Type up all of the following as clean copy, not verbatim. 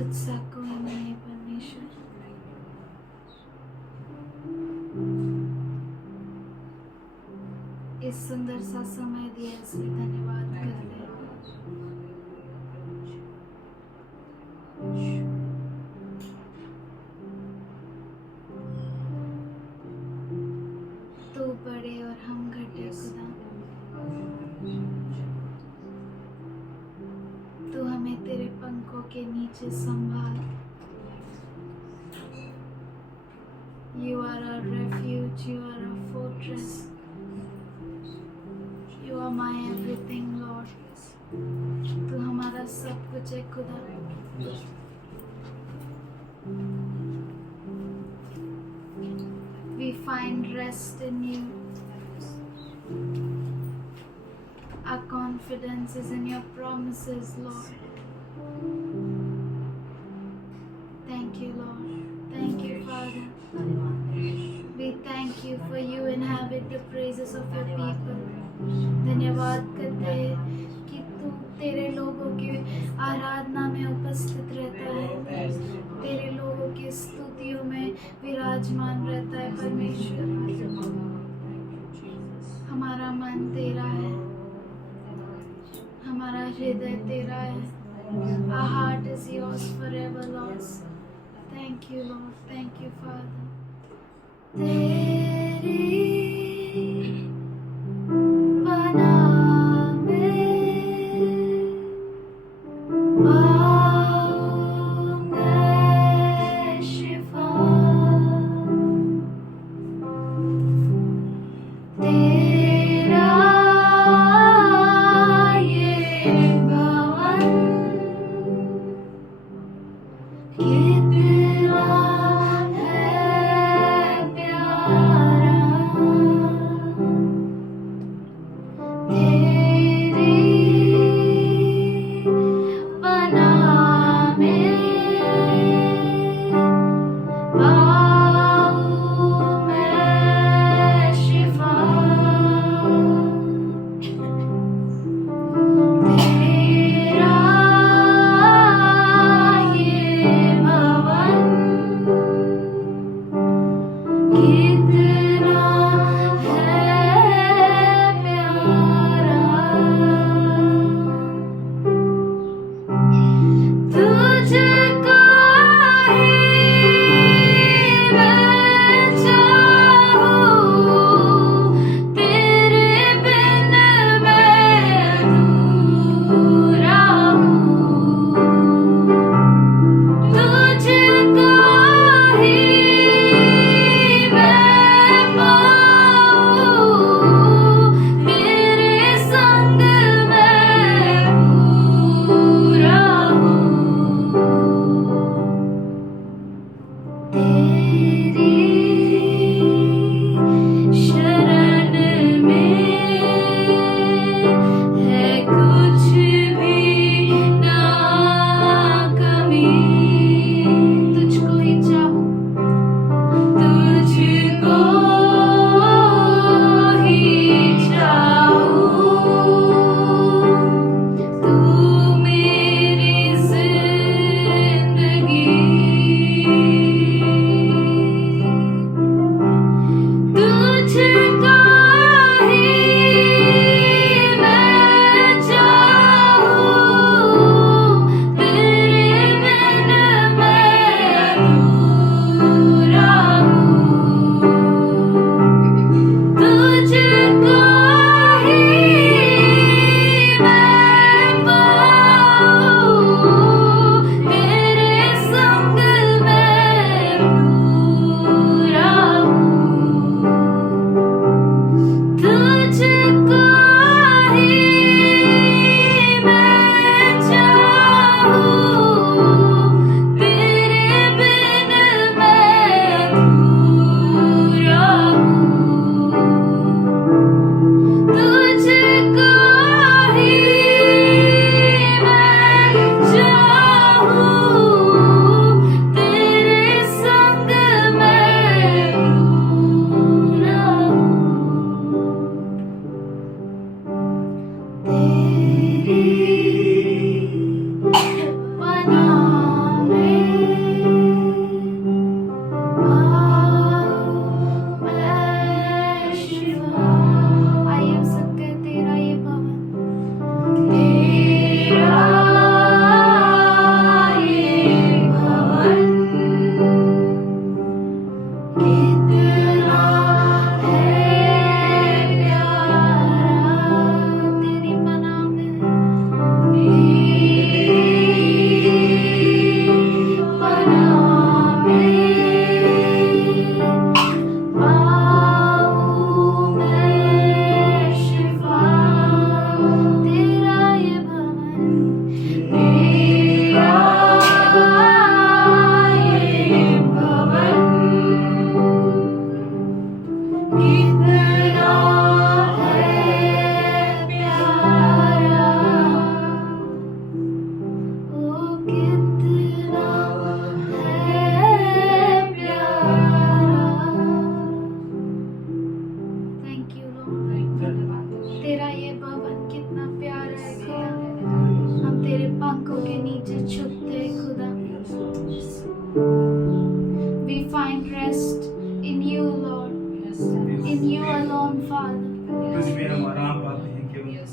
तुझसा कोई नहीं परमेश्वर। इस सुंदर सा समय दिया इसलिए धन्यवाद करते हैं। तू बड़े और हम घटे खुदा, तू हमें तेरे पंखों के नीचे संभाल। You are our refuge, you are our fortress, you are my everything, Lord. तू हमारा सब कुछ है खुदा। We find rest in you. Our confidence is in your promises, Lord. Thank you, Lord. Thank you, Father. We thank you for you inhabit the praises of your people. धन्यवाद करते हैं कि तू तेरे लोगों के आराधना में उपस्थित रहता है, तेरे लोगों की स्तुतियों में विराजमान रहता है परमेश्वर। हमारा मन तेरा है, हमारा हृदय तेरा है। Our heart is yours forever, Lord. Thank you, Lord. Thank you, Father. तेरी बना में पाऊं मैं शिफा, तेरा ये भवन कितना है प्यारा।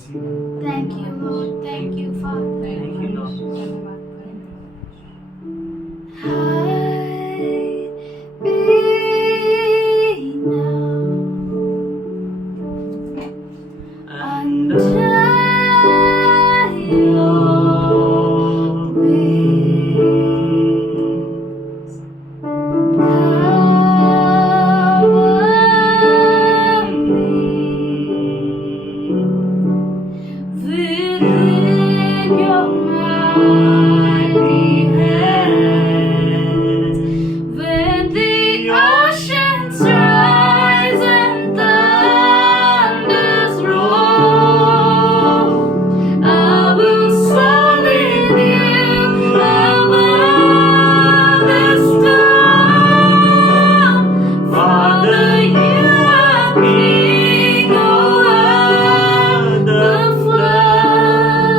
Thank you, Lord. Thank you, Father. Thank you, Lord. धन्यवाद करें। I be now under your wings. Cover me within your mighty hands. When the oceans rise and thunders roll, I will soar with you above the storm. Father, you are King over the flood.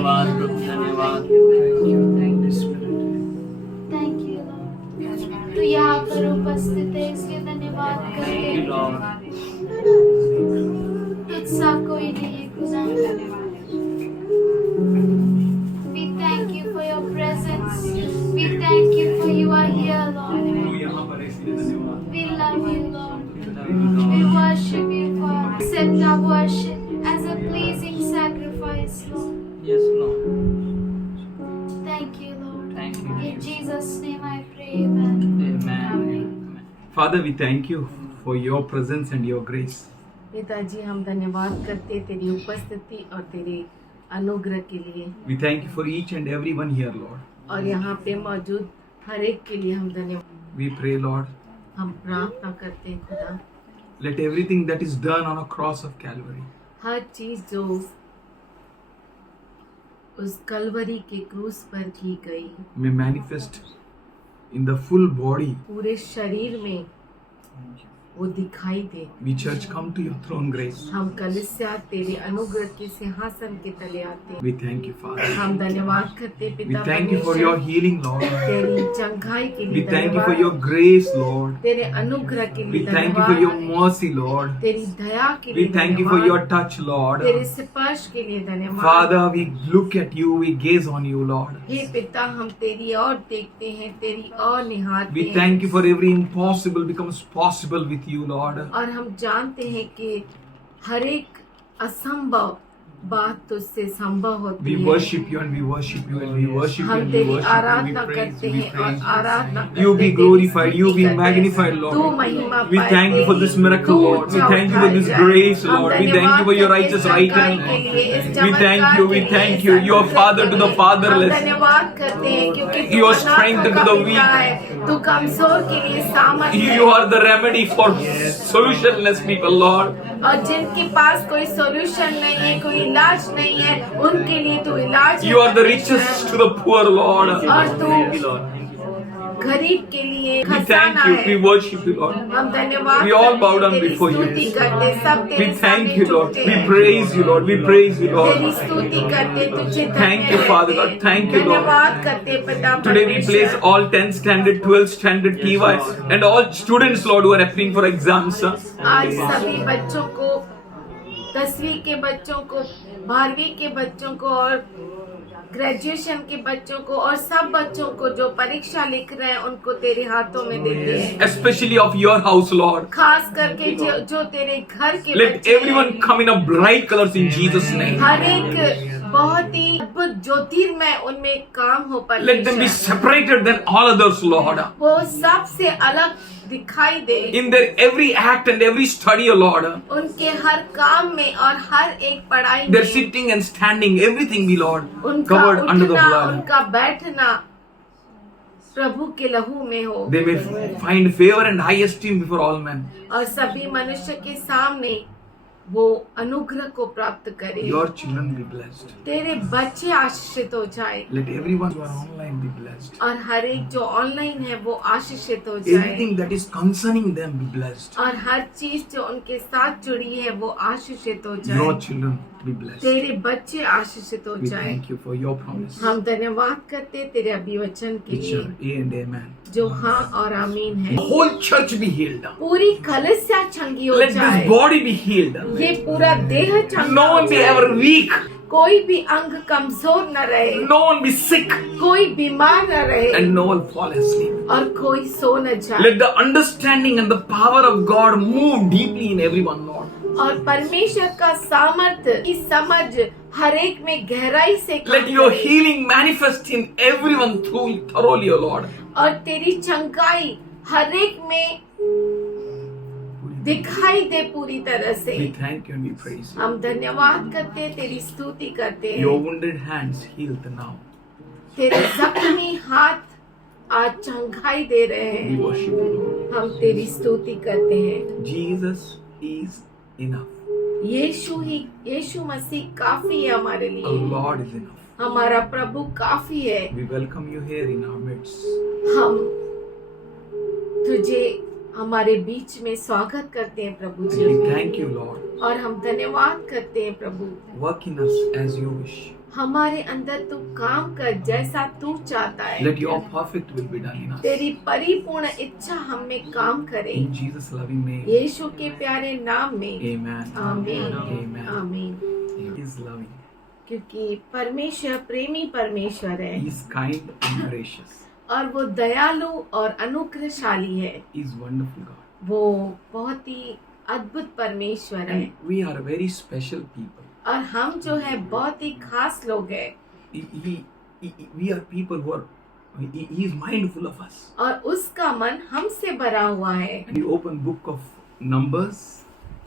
धन्यवाद प्रभु, धन्यवाद। Thank you Lord. तू यहाँ पर उपस्थित है इसलिए धन्यवाद करते Thank you, हैं। Lord. तुझसा कोई नहीं है खुदा। We thank you for your presence. We thank you for you are here, Lord. We love you, Lord. We worship you, Father. Accept our worship as a pleasing sacrifice, Lord. Yes, Lord. Thank you, Lord. Thank you, In Jesus. Jesus' name I pray, amen. Amen. Father, we thank you for your presence and your grace. पिताजी हम धन्यवाद करते हैं तेरी उपस्थिति और तेरे अनुग्रह के लिए, We thank you for each and every one here, Lord. और यहाँ पे मौजूद हर एक के लिए हम धन्यवाद We pray, Lord, हम प्रार्थना करते हैं खुदा, let everything that is done on a cross of Calvary, हर चीज जो उस कलवरी के क्रूस पर की गई may manifest in the full body. पूरे शरीर में वो दिखाई दे। We church come to your throne grace. हम कलिसिया तेरे अनुग्रह के सिंहासन के तले आते हैं। We thank you, Father. हम धन्यवाद करते हैं We पिता thank you for your healing, Lord. तेरी चंगाई के We लिए thank you for धन्यवाद, your grace, Lord. तेरे अनुग्रह के We लिए thank you for your धन्यवाद, mercy, Lord. तेरी दया के We लिए thank you for your धन्यवाद, touch, Lord. तेरे स्पर्श के लिए धन्यवाद। Father, we look at you, we gaze on you, Lord. हे पिता हम तेरी ओर देखते हैं, तेरी ओर निहारते We हैं, thank you for every impossible becomes possible with you, Lord. और हम जानते हैं कि हर एक असंभव बात तुझसे संभव होती We है। worship you and we worship you and we worship you हम and we तेरी worship you. Aradhana We praise करते you, we हैं और praise you. आराधना करते You be तेरी glorified, you स्तुति be करते। magnified, तू Lord. महिमा We पाए, thank you for this miracle, तू Lord. We thank you for this उठाए grace, जाए। Lord. हम We thank you for your धन्यवाद righteous करते right हैं hand, के लिए, इस Lord. We चमत्कार thank you, we के लिए, thank इस you. You are अनुग्रह father के to the लिए। fatherless. हम धन्यवाद करते हैं क्योंकि तू You are अनाथों strength का to the पिता weak. है, तू कमजोर के लिए सामर्थ है। You are the remedy for solutionless people, Lord. और जिनके पास कोई सोल्यूशन नहीं है, कोई इलाज नहीं है, उनके लिए तू इलाज है। You are the richest to the poor, Lord. और तू गरीब के लिए We खजाना thank you, we है। worship you, Lord. हम धन्यवाद We all करते bow हैं, down तेरी before you. स्तुति करते, सब We तेरे thank सामने you, Lord. झुकते We हैं। praise you, Lord. We praise you, तेरी Lord. स्तुति करते, तुझे Thank you, धन्य Father कहते God. हैं। Thank you, Lord. धन्यवाद करते पिता Today we परमेश्वर। place all 10th standard, 12th standard TY and all students, Lord, who are appearing for exams. आज सभी बच्चों को, 10वीं के बच्चों को, 12वीं के बच्चों को और ग्रेजुएशन के बच्चों को और सब बच्चों को जो परीक्षा लिख रहे हैं उनको तेरे हाथों में देते हैं। Especially of your house, Lord. खास करके जो तेरे घर के Let बच्चे everyone हैं, come in a bright colors in Jesus' name. हर एक बहुत ही अद्भुत ज्योतिर्मय उनमें काम हो Let them be परमेश्वर। separated than all others, Lord. वो सबसे अलग दिखाई दे In their every act and every study, Lord. उनके हर काम में और हर एक पढ़ाई Their में। sitting and standing, everything be, Lord, उनका covered under the उठना, blood. उनका बैठना प्रभु के लहू में हो They may find favor and high esteem before all men. और सभी मनुष्य के सामने वो अनुग्रह को प्राप्त करे। Your children be blessed. तेरे बच्चे आशीषित हो जाए Let everyone who are online be blessed. और हर एक जो ऑनलाइन है वो आशीषित हो जाए Everything that is concerning them be blessed. और हर चीज जो उनके साथ जुड़ी है वो आशीषित हो Your जाए। children be blessed. तेरे बच्चे आशीषित हो We जाए। thank you for your promise. हम धन्यवाद करते तेरे अभिवचन के Which लिए are A and Amen. जो हाँ और आमीन है। The whole church be healed. पूरी कलिसिया चंगी हो Let जाए। this body be healed. ये पूरा देह चंगा No हो one be जाए। ever weak. कोई भी अंग कमजोर न रहे, No one be sick. कोई बीमार न रहे And no one fall asleep. और कोई सो न जाए। Let the understanding and the power of God move deeply in everyone, Lord. और परमेश्वर का सामर्थ्य की समझ हर एक में गहराई से काम Let your करे। healing manifest in everyone thoroughly, O Lord. और तेरी चंगाई हर एक में दिखाई दे पूरी तरह से। We thank you and we praise you. हम धन्यवाद करते हैं, तेरी स्तुति करते Your हैं। wounded hands healed now. तेरे जख्मी हाथ आज चंगाई दे रहे We हैं। worship you, Lord. हम तेरी स्तुति करते हैं। Jesus is enough. यीशु मसीह काफी है हमारे Our लिए। Lord is enough. हमारा प्रभु काफी है। We welcome you here in our midst. हम तुझे हमारे बीच में स्वागत करते हैं प्रभु And ji. we thank you, Lord. और हम धन्यवाद करते हैं प्रभु। Work in us as you wish. हमारे अंदर तू काम कर जैसा तू चाहता है। Let your perfect will be done in us. तेरी परिपूर्ण इच्छा हम में काम करे। In Jesus' loving name. यीशु के प्यारे नाम में Amen. आमीन Amen. आमीन। He is loving. क्योंकि परमेश्वर प्रेमी परमेश्वर है He is kind and gracious. और वो दयालु और अनुग्रहशाली है। He is wonderful God. वो बहुत ही अद्भुत परमेश्वर है And we are very special people. और हम जो है बहुत ही खास लोग हैं। We are people who are. He is mindful of us. और उसका मन हमसे भरा हुआ है। We open book of Numbers,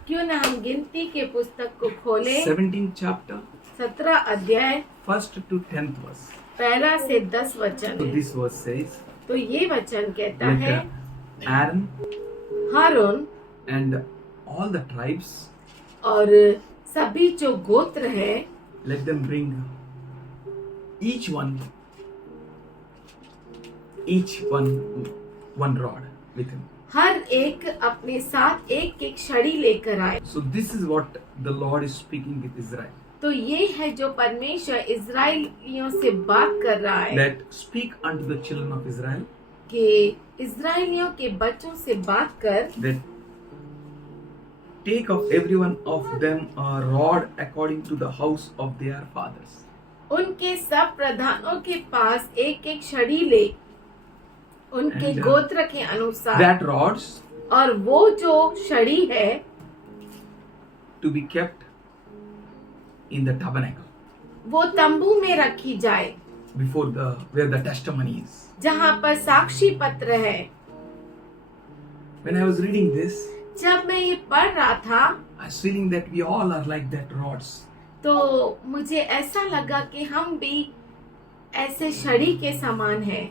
क्यों ना हम गिनती के पुस्तक को खोले 17th chapter, 17 अध्याय 1st to 10th verse. 1 से 10 वचन So है। this verse says, तो ये वचन कहता let है Aaron Haroon and all the tribes, और सभी जो गोत्र है let them bring each one one rod with him. हर एक अपने साथ एक एक छड़ी लेकर आए। So this is what the Lord is speaking with Israel. तो ये है जो परमेश्वर इजराइलियों से बात कर रहा है That speak unto the children of Israel कि इजराइलियों के बच्चों से बात कर that take of every one of them a rod according to the house of their fathers. उनके सब प्रधानों के पास एक एक छड़ी ले उनके And, गोत्र के अनुसार। That rods और वो जो छड़ी है to be kept in the tabernacle वो तंबू में रखी जाए before where the testimony is. जहाँ पर साक्षी पत्र है। When I was reading this, जब मैं ये पढ़ रहा था I was feeling that we all are like that rods. तो मुझे ऐसा लगा कि हम भी ऐसे छड़ी के समान हैं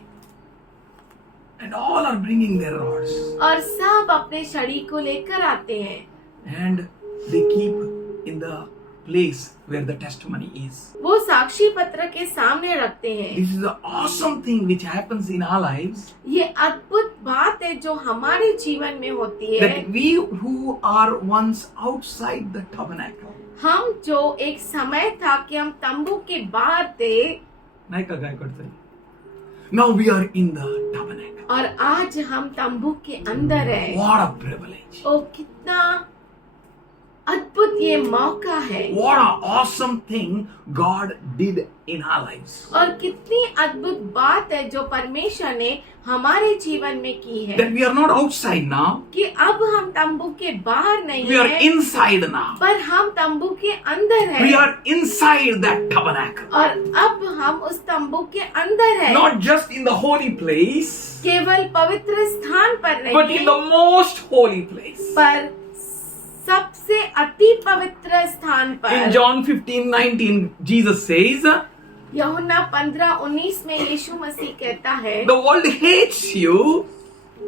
And all are bringing their rods. और सब अपने छड़ी को लेकर आते हैं And they keep in the place where the testimony is. वो साक्षी पत्र के सामने रखते हैं। This is an awesome thing which happens in our lives. ये अद्भुत बात है जो हमारे जीवन में होती है। That we who are once outside the tabernacle. हम जो एक समय था कि हम तंबू के बाहर थे नायका गाय करते हैं. Now we are in the tabernacle. और आज हम तंबू के अंदर है। What a privilege. ओ कितना अद्भुत ये मौका है What an awesome thing God did in our lives. और कितनी अद्भुत बात है जो परमेश्वर ने हमारे जीवन में की है That we are not outside now. कि अब हम तंबू के बाहर नहीं We are है inside now. पर हम तंबू के अंदर है We are inside that tabernacle. और अब हम उस तंबू के अंदर है Not just in the holy place, केवल पवित्र स्थान पर but in नहीं the most holy place. पर सबसे अति पवित्र स्थान In पर। John 15:19, Jesus says, यूहन्ना 15:19 में यीशु मसीह कहता है the world hates you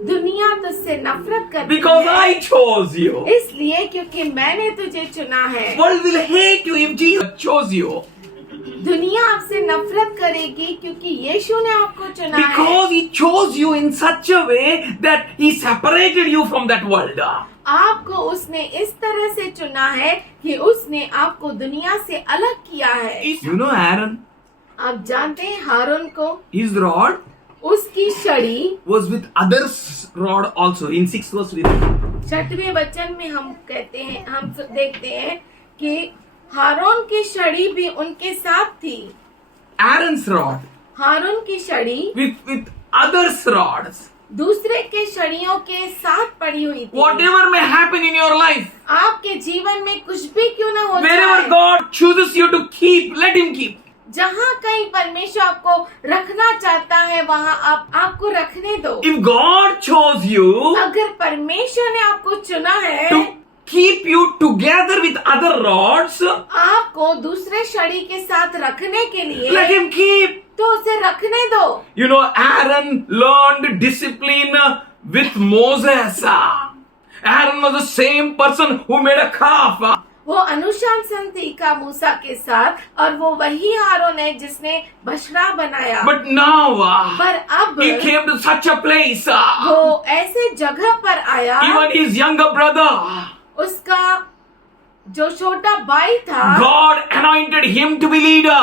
दुनिया तुझसे नफरत करती because है I chose you. इसलिए क्योंकि मैंने तुझे चुना है। World will hate you if Jesus chose you. दुनिया आपसे नफरत करेगी क्योंकि यीशु ने आपको चुना है Because He chose you in such a way that He separated you from that world. आपको उसने इस तरह से चुना है कि उसने आपको दुनिया से अलग किया है। You know Aaron, आप जानते हैं हारून को his rod उसकी छड़ी was with others' rod also. In 6th verse we read. 6वें वचन में हम कहते हैं हम देखते हैं कि हारून की छड़ी भी उनके साथ थी। Aaron's rod हारून की छड़ी with others' rods. दूसरे के छड़ियों के साथ पड़ी हुई थी। Whatever may happen in your life, आपके जीवन में कुछ भी क्यों न हो wherever जाए, God chooses you to keep, let Him keep. जहाँ कहीं परमेश्वर आपको रखना चाहता है वहाँ आपको रखने दो। If God chose you अगर परमेश्वर ने आपको चुना है to keep you together with other rods, आपको दूसरे छड़ी के साथ रखने के लिए, let Him keep. तो उसे रखने दो। You know, Aaron learned discipline with Moses. Aaron was the same person who made a calf. वो अनुशासन सीखा मूसा के साथ और वो वही हारून है जिसने बछड़ा बनाया। But now, पर अब he came to such a place. वो ऐसे जगह पर आया Even his younger brother, उसका जो छोटा भाई था, God anointed him to be leader.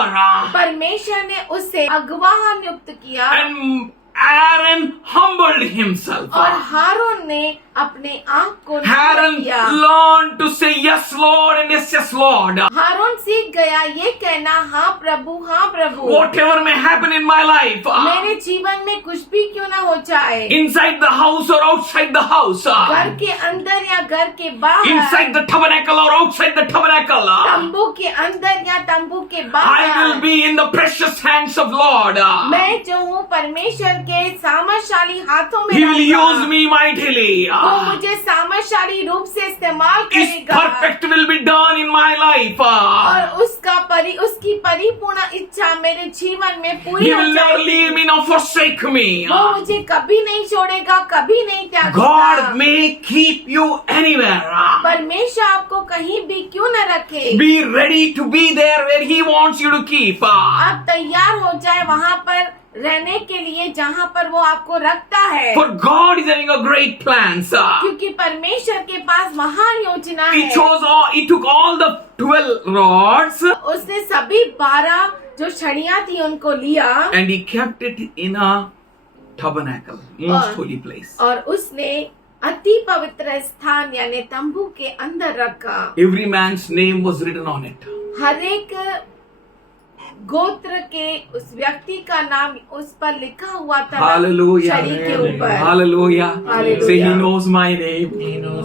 परमेश्वर ने उसे अगुवा नियुक्त किया And Aaron humbled himself. और हारून ने अपने आप को नम्र Aaron किया। learned to say yes Lord and yes Lord. हारून सीख गया ये कहना, हाँ प्रभु, हाँ प्रभु। Whatever may happen in my life, मेरे जीवन में कुछ भी क्यों ना हो जाए, inside the house or outside the house, घर के अंदर या घर के बाहर, inside the tabernacle or outside the tabernacle, तंबू के अंदर या तंबू के I बाहर, will be in the precious hands of Lord. मैं जो हूँ परमेश्वर के सामर्थशाली हाथों में He will रहूंगा। use me mightily. वो मुझे सामर्थशाली रूप से इस्तेमाल His करेगा perfect will be done in my life. और उसकी परिपूर्ण इच्छा मेरे जीवन में पूरी He हो will never leave जाएगी। me nor forsake me. वो मुझे कभी नहीं छोड़ेगा, कभी नहीं त्यागेगा। God may keep you anywhere. परमेश्वर आपको कहीं भी क्यों न रखे, Be ready to be there where He wants you to keep. आप तैयार हो जाए वहाँ पर रहने के लिए जहाँ पर वो आपको रखता है, For God is having a great plans. क्योंकि परमेश्वर के पास महान योजना He है। He took all the 12 rods उसने सभी 12 जो छड़ियाँ थी उनको लिया and He kept it in a tabernacle, most holy place. और उसने अति पवित्र स्थान यानी तंबू के अंदर रखा। Every man's name was written on it. हर एक गोत्र के उस व्यक्ति का नाम उस पर लिखा हुआ था Hallelujah. छड़ी के ऊपर। Hallelujah. Hallelujah. Say He knows my name.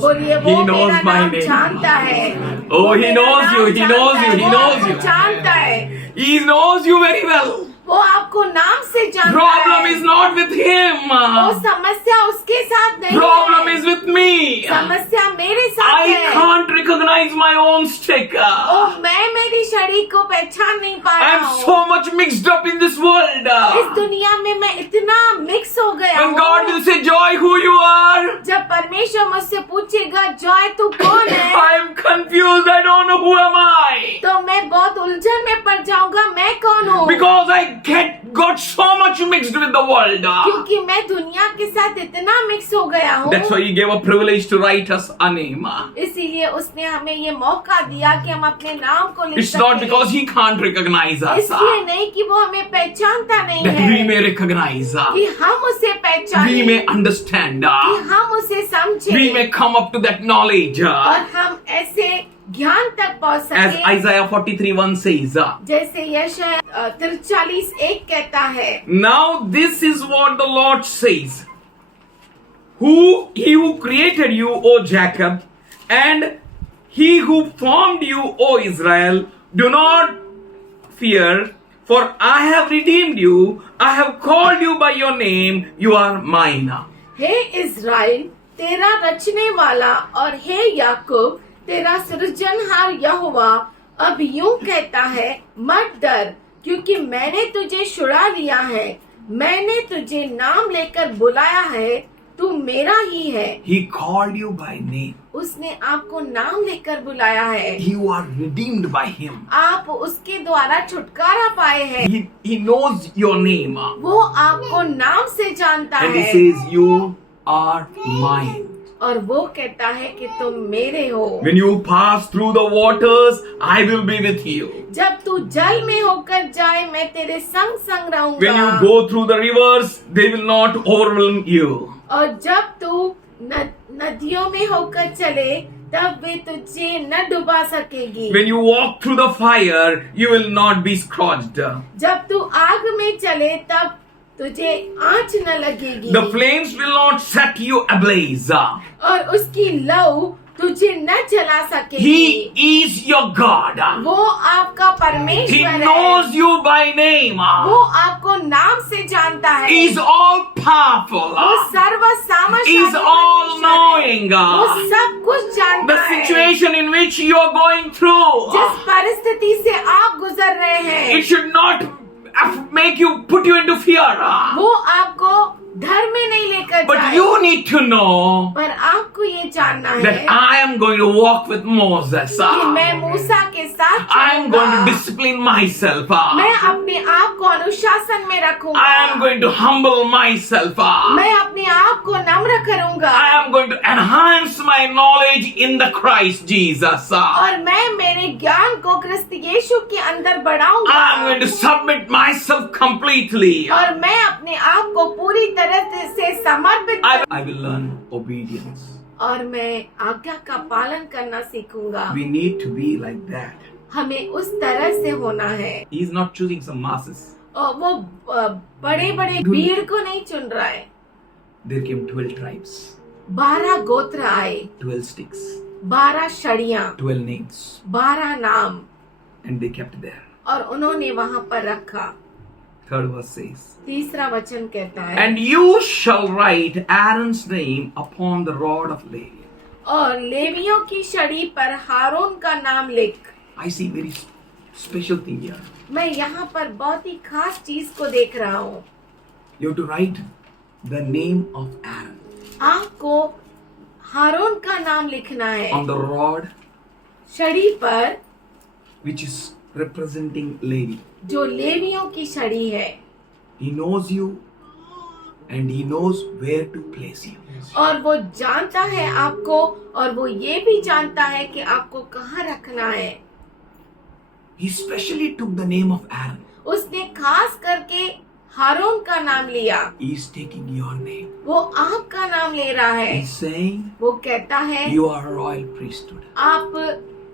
बोलिए He वो knows मेरा my नाम name. जानता है। Oh, वो He मेरा knows नाम you. He जानता knows you. है। He वो knows आपको you. जानता है। He knows you very well. वो आपको नाम से जानता Problem है। is not with Him. वो समस्या उसके साथ नहीं Problem है। is with me. समस्या मेरे साथ I है। can't recognize my own stick. ओ मैं मेरी छड़ी को पहचान नहीं पा रहा I'm हूँ। so much mixed up in this world. इस दुनिया में मैं इतना मिक्स हो गया When हूँ। God will say, Joy, who you are? जब परमेश्वर मुझसे पूछेगा जॉय तू कौन है, I'm confused. I don't know who am I. तो मैं बहुत उलझन में पड़ जाऊंगा, मैं कौन हूँ। Because I got so much mixed with the world. क्योंकि मैं दुनिया के साथ इतना मिक्स हो गया हूँ। That's why He gave a privilege to write us a name. इसीलिए उसने हमें ये मौका दिया कि हम अपने नाम को लिख It's not सकें। because He can't recognize us. इसलिए नहीं कि वो हमें पहचानता नहीं That we है, may recognize. कि हम उसे We पहचाने, may understand. कि हम उसे समझे We may come up to that knowledge. और हम ऐसे ज्ञान तक पहुँच As सके Isaiah 43:1 says. जैसे यशायाह 43:1 कहता है। Now this is what the Lord says. He who created you, O Jacob, and He who formed you, O Israel, do not fear, for I have redeemed you. I have called you by your name. You are mine. हे Israel तेरा रचने वाला और हे याकूब तेरा सृजनहार यहोवा अब यूं कहता है, मत डर, क्योंकि मैंने तुझे छुड़ा लिया है, मैंने तुझे नाम लेकर बुलाया है, तू मेरा ही है। He called you by name. उसने आपको नाम लेकर बुलाया है। You are redeemed by Him. आप उसके द्वारा छुटकारा पाए हैं। He knows your name. वो आपको नाम से जानता And He है says, You are mine. और वो कहता है कि तुम मेरे हो। When you pass through the waters, I will be with you. जब तू जल में होकर जाए मैं तेरे संग संग When you रहूंगा, go through the rivers, they will not overwhelm you. और जब तू नदियों में होकर चले तब वे तुझे न डुबा सकेगी। When you walk through the fire, you will not be scorched. जब तू आग में चले तब तुझे आंच न लगेगी The flames will not set you ablaze. और उसकी लौ तुझे न जला सकेगी। He is your God. वो आपका He परमेश्वर knows है। you by name. वो आपको नाम से जानता है। He is all powerful. वो सर्व He is सामर्थ्य all knowing. वो सब कुछ जानता The है। situation in which you are going through, जिस परिस्थिति से आप गुजर रहे हैं it should not make you put you into fear. वो आपको धर्म में नहीं लेकर But जाए, you need to know पर आपको ये जानना that है I am going to walk with Moses. कि मैं मूसा के साथ I am going to चलूंगा। discipline myself. मैं अपने आप को अनुशासन में रखूंगा। I am going to humble myself. मैं अपने आप को नम्र करूंगा I am going to enhance my knowledge in the Christ Jesus. और मैं मेरे ज्ञान को क्रिस्त यीशु के अंदर बढ़ाऊंगा I am going to submit myself completely. और मैं अपने आप को पूरी तरह से समर्पित I will learn obedience. और मैं आज्ञा का पालन करना सीखूंगा। We need to be like that. हमें उस तरह से होना है। He is not choosing some masses. और वो बड़े बड़े भीड़ को नहीं चुन रहा है। There came 12 tribes, 12 गोत्र आए, 12 sticks, 12 छड़ियां, 12 names, 12 नाम and they kept there. और उन्होंने वहां पर रखा। Third verse says, तीसरा वचन कहता है, and you shall write Aaron's name upon the rod of Levi. और लेवियों की छड़ी पर हारून का नाम लिख। I see very special thing here. मैं यहाँ पर बहुत ही खास चीज को देख रहा हूँ। You have to write the name of Aaron आपको हारून का नाम लिखना है on the rod छड़ी पर, which is representing Levi. जो लेवियों की छड़ी है। He knows you and he knows where to place you. और वो जानता है आपको और वो ये भी जानता है कि आपको कहाँ रखना है। He specially took the name of Aaron. उसने खास करके हारून का नाम लिया। He is taking your name. वो आपका नाम ले रहा है। He's saying वो कहता है you are a royal priesthood. आप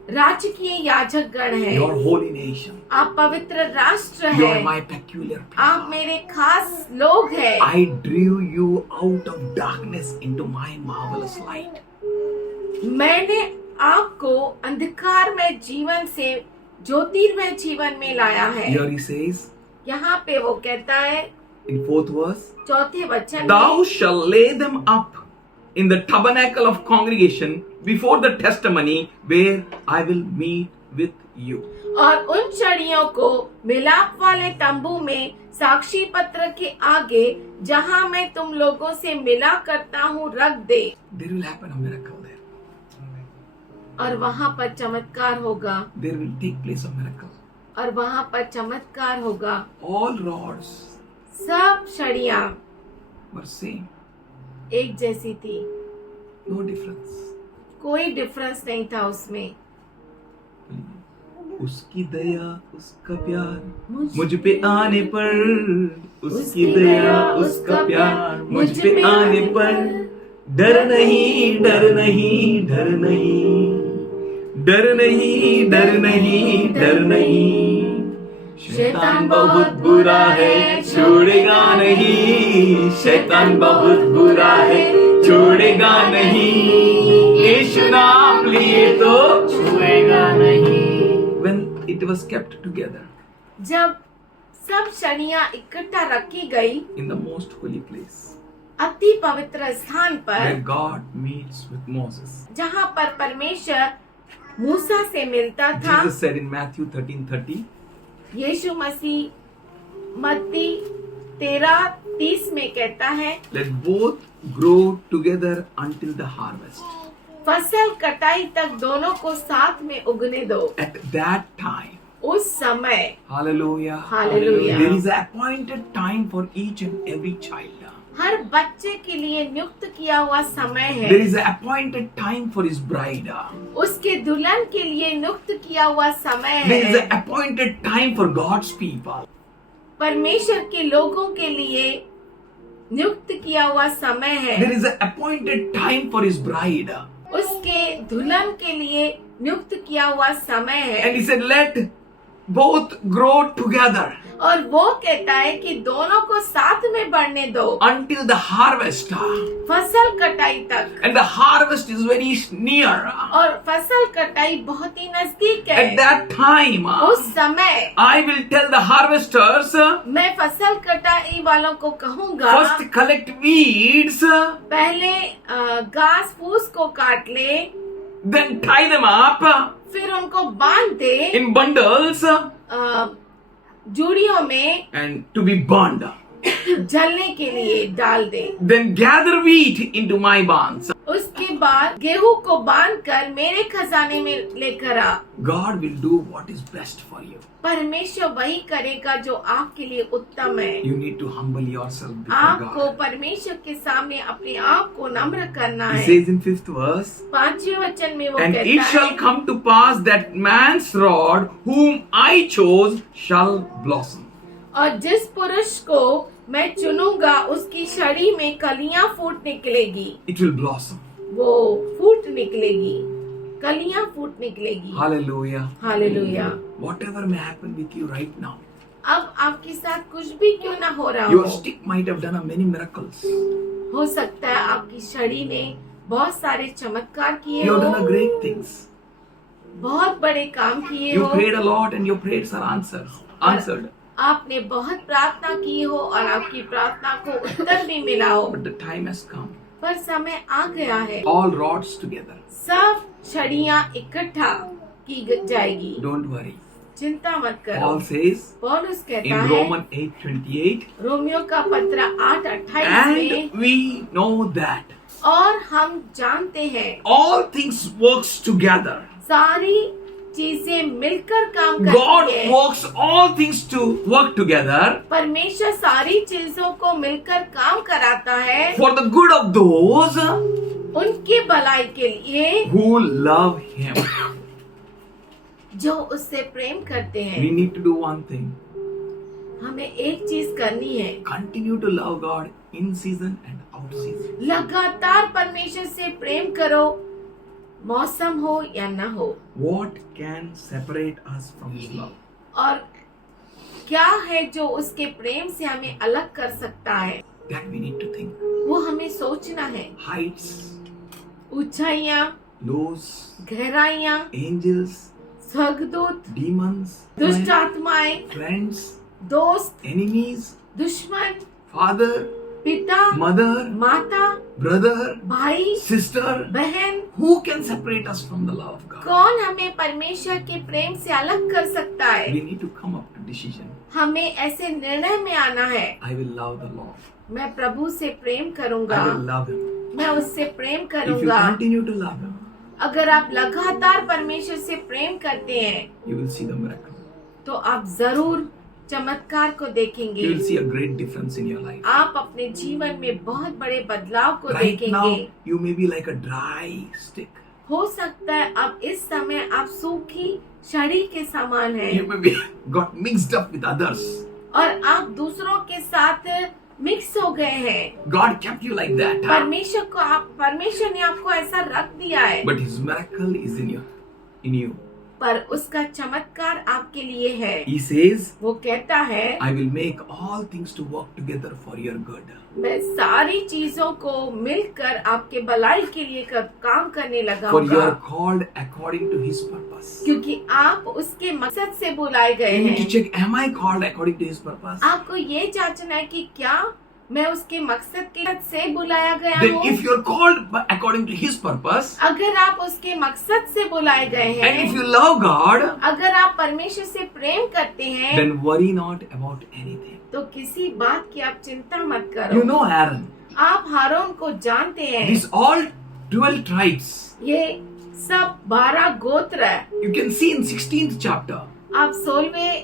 राजकीय याजक गण हैं। You are a holy nation. आप पवित्र राष्ट्र You are हैं। my peculiar आप people. मेरे खास लोग हैं। I drew you out of darkness into my marvelous light. मैंने आपको अंधकार में जीवन से ज्योतिर्मय जीवन में लाया है। Here he says यहाँ पे वो कहता है in 4th verse, चौथे वचन thou में, shalt lay them up in the tabernacle of congregation before the testimony where I will meet with you. और उन छड़ियों को मिलाप वाले तंबू में साक्षी पत्र के आगे जहाँ मैं तुम लोगों से मिला करता हूँ रख दे। There will happen a miracle there. और वहाँ पर चमत्कार होगा। There will take place a miracle. और वहाँ पर चमत्कार होगा। All rods सब छड़ियाँ were same. एक जैसी थी, No difference. कोई डिफरेंस नहीं था उसमें। उसकी दया उसका प्यार मुझ पे आने पर, उसकी दया उसका प्यार मुझ पे आने पर, डर नहीं डर नहीं डर नहीं डर नहीं डर नहीं डर नहीं, शैतान बहुत बुरा है छोड़ेगा नहीं, शैतान बहुत बुरा है छोड़ेगा नहीं, यीशु नाम लिए तो छुएगा नहीं। When it was kept together जब सब छड़ियाँ इकट्ठा रखी गई in the most holy place अति पवित्र स्थान where पर, God meets with Moses, जहाँ पर परमेश्वर मूसा से मिलता था, Jesus said in Matthew 13:30, यीशु मसीह मत्ती 13:30 में कहता है, let both grow together until the harvest. फसल कटाई तक दोनों को साथ में उगने दो। At that time, उस समय, hallelujah, Hallelujah. there is an appointed time for each and every child. हर बच्चे के लिए नियुक्त किया हुआ समय There है। is an appointed time for his bride. उसके दुल्हन के लिए नियुक्त किया हुआ समय There is है। an appointed time for God's people. परमेश्वर के लोगों के लिए नियुक्त किया हुआ समय है। There is an appointed time for his bride. उसके दुल्हन के लिए नियुक्त किया हुआ समय है। And he said, let both grow together और वो कहता है कि दोनों को साथ में बढ़ने दो until the harvest. फसल कटाई तक। And the harvest is very near. और फसल कटाई बहुत ही नजदीक है। At that time, उस समय I will tell the harvesters, मैं फसल कटाई वालों को कहूँगा, first collect weeds, पहले घास फूस को काट ले, then tie them up फिर उनको बांध दे in bundles जूड़ियों में and to be burned. जलने के लिए डाल दे। Then gather wheat into my barns. उसके बाद गेहूं को बांध कर मेरे खजाने में लेकर आ। God will do what is best for you. परमेश्वर वही करेगा जो आपके लिए उत्तम है। You need to humble yourself before आपको God. परमेश्वर के सामने अपने आप को नम्र करना He है। says in 5th verse, 5वें वचन में वो and it कहता shall है, come to pass that man's rod whom I chose shall blossom. और जिस पुरुष को मैं चुनूंगा उसकी छड़ी में कलियां फूट निकलेगी। It will blossom. वो फूट निकलेगी, कलियां फूट निकलेगी। Hallelujah. Hallelujah. Whatever may happen with you right now, अब आपके साथ कुछ भी क्यों ना हो रहा your हो, stick might have done many miracles. हो सकता है आपकी छड़ी ने बहुत सारे चमत्कार किए You have done हो, great things. बहुत बड़े काम किए You हो, prayed a lot and your prayers are answered. आपने बहुत प्रार्थना की हो और आपकी प्रार्थना को उत्तर भी मिला हो, But the time has come. पर समय आ गया है। All rods together. सब छड़ियां इकट्ठा की जाएगी। Don't worry. चिंता मत करो। Paul says पौलुस कहता in है Romans 8:28, रोमियो का पत्र 8:28 में, and we know that और हम जानते हैं all things works together. सारी चीजें मिलकर काम God करती है। works all things to work together परमेश्वर सारी चीजों को मिलकर काम कराता है for the good of those उनके भलाई के लिए who love Him. जो उससे प्रेम करते We हैं। need to do one thing. हमें एक चीज करनी है, Continue to love God in season and out season. लगातार परमेश्वर से प्रेम करो, मौसम हो या न हो। What can separate us from His love? और क्या है जो उसके प्रेम से हमें अलग कर सकता है, That we need to think. वो हमें सोचना है। Heights, ऊंचाइयां, lows, गहराइयां, angels, स्वर्गदूत, demons, दुष्ट आत्माएं, friends, दोस्त, enemies, दुश्मन, father, पिता, mother, माता, brother, भाई, sister. बहन, Who can separate us from the love of God? कौन हमें परमेश्वर के प्रेम से अलग कर सकता है। We need to come up to decision. हमें ऐसे निर्णय में आना है, I will love the Lord. मैं प्रभु से प्रेम करूंगा, I will love Him. मैं उससे प्रेम If you करूंगा। continue to love Him, अगर आप लगातार परमेश्वर से प्रेम करते हैं you will see the miracle. तो आप जरूर चमत्कार को देखेंगे। You will see a great difference in your life. आप अपने जीवन में बहुत बड़े बदलाव को Right now, देखेंगे। you may be like a dry stick. हो सकता है अब इस समय आप सूखी छड़ी के समान हैं You may be got mixed up with others. और आप दूसरों के साथ मिक्स हो गए हैं। God kept you like that. परमेश्वर ने आपको ऐसा रख दिया है, But His miracle is in you. पर उसका चमत्कार आपके लिए है। He says, वो कहता है, I will make all things to work together for your good. मैं सारी चीजों को मिलकर आपके भलाई के लिए काम करने For लगाऊंगा, you are called according to His purpose. क्योंकि आप उसके मकसद से बुलाए गए You need to हैं। check, am I called according to His purpose? आपको ये जांचना है कि क्या मैं उसके मकसद के से बुलाया गया Then हूँ। if you are called according to His purpose, अगर आप उसके मकसद से बुलाए गए and if हैं, you love God, अगर आप परमेश्वर से प्रेम करते हैं, then worry not about anything. तो किसी बात की आप चिंता मत करो। You know Aaron. आप हारून को जानते हैं, These all 12 tribes. ये सब 12 गोत्र है। You can see in 16th chapter. आप 16वें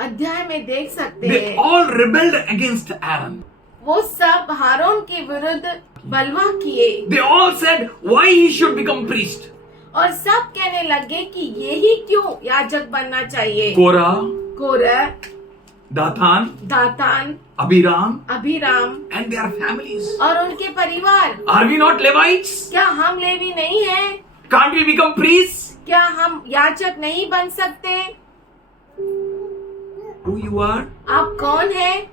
अध्याय में देख सकते They हैं, all rebelled against Aaron. वो सब हारून के विरुद्ध बलवा किए They all said why he should become priest. और सब कहने लगे कि यही क्यों याजक बनना चाहिए। Korah, Korah, Dathan, Dathan, Abiram, Abhiram and their families. और उनके परिवार। Are we not Levites? क्या हम लेवी नहीं हैं? Can't we become priests? क्या हम याजक नहीं बन सकते? Who you are? आप कौन हैं?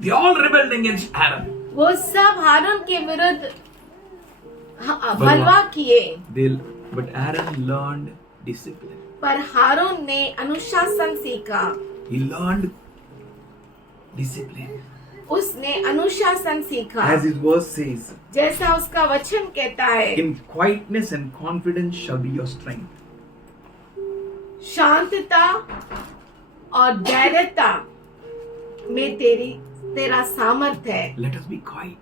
They all rebelled against Aaron. वो सब हारून के विरुद्ध बलवा किए, But Aaron learned discipline. पर हारून ने अनुशासन सीखा। He learned discipline. उसने अनुशासन सीखा, As his verse says, जैसा उसका वचन कहता है, in quietness and confidence shall be your strength. शांतता और धैर्यता में तेरा सामर्थ है। Let us be quiet.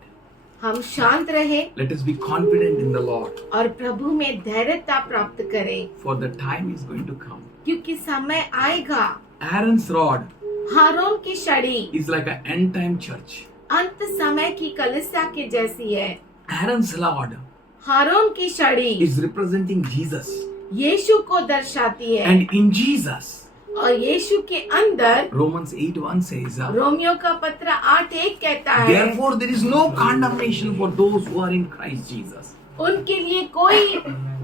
हम शांत रहे Let us be confident in the Lord. और प्रभु में धैर्यता प्राप्त करें, For the time is going to come. क्योंकि समय आएगा। Aaron's rod हारून की छड़ी is like an end time church. अंत समय की कलीसिया के जैसी है। Aaron's rod हारून की छड़ी is representing Jesus. यीशु को दर्शाती है And in Jesus, और यीशु के अंदर Romans 8:1 says, रोमियो का पत्र 8:1 कहता है, therefore there is no condemnation for those who are in Christ Jesus. उनके लिए कोई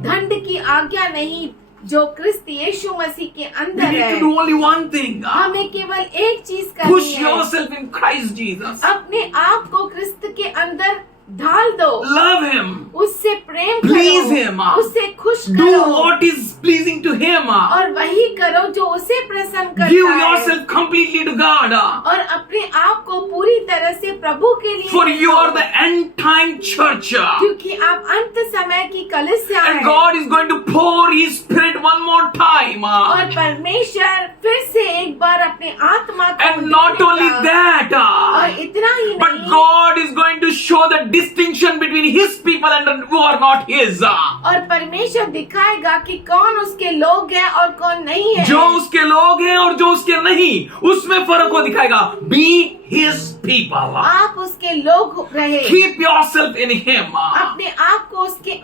दंड की आज्ञा नहीं जो क्रिस्त यीशु मसीह के You अंदर need है। to do only one thing. हमें केवल एक चीज Push करनी है, yourself in Christ Jesus. अपने आप को क्रिस्त के अंदर ढाल दो, Love Him. उससे प्रेम Please करो, him. उससे खुश Do करो what is pleasing to Him. और वही करो जो उसे प्रसन्न Give करता है yourself completely to God. और अपने आप को पूरी तरह से प्रभु के लिए For दे you दो, are the end time church. क्योंकि आप अंत समय की कलीसिया And है God is going to pour His Spirit one more time. और परमेश्वर फिर से एक बार अपने आत्मा को And not देगा। only that, और इतना ही but नहीं, God is going to show the distinction between His people and who are not His. और परमेश्वर दिखाएगा कि कौन उसके लोग हैं और कौन नहीं है। जो उसके लोग हैं और जो उसके नहीं, उसमें फर्क को दिखाएगा. Be His people. आप उसके लोग रहे, Keep yourself in Him. अपने आप को उसके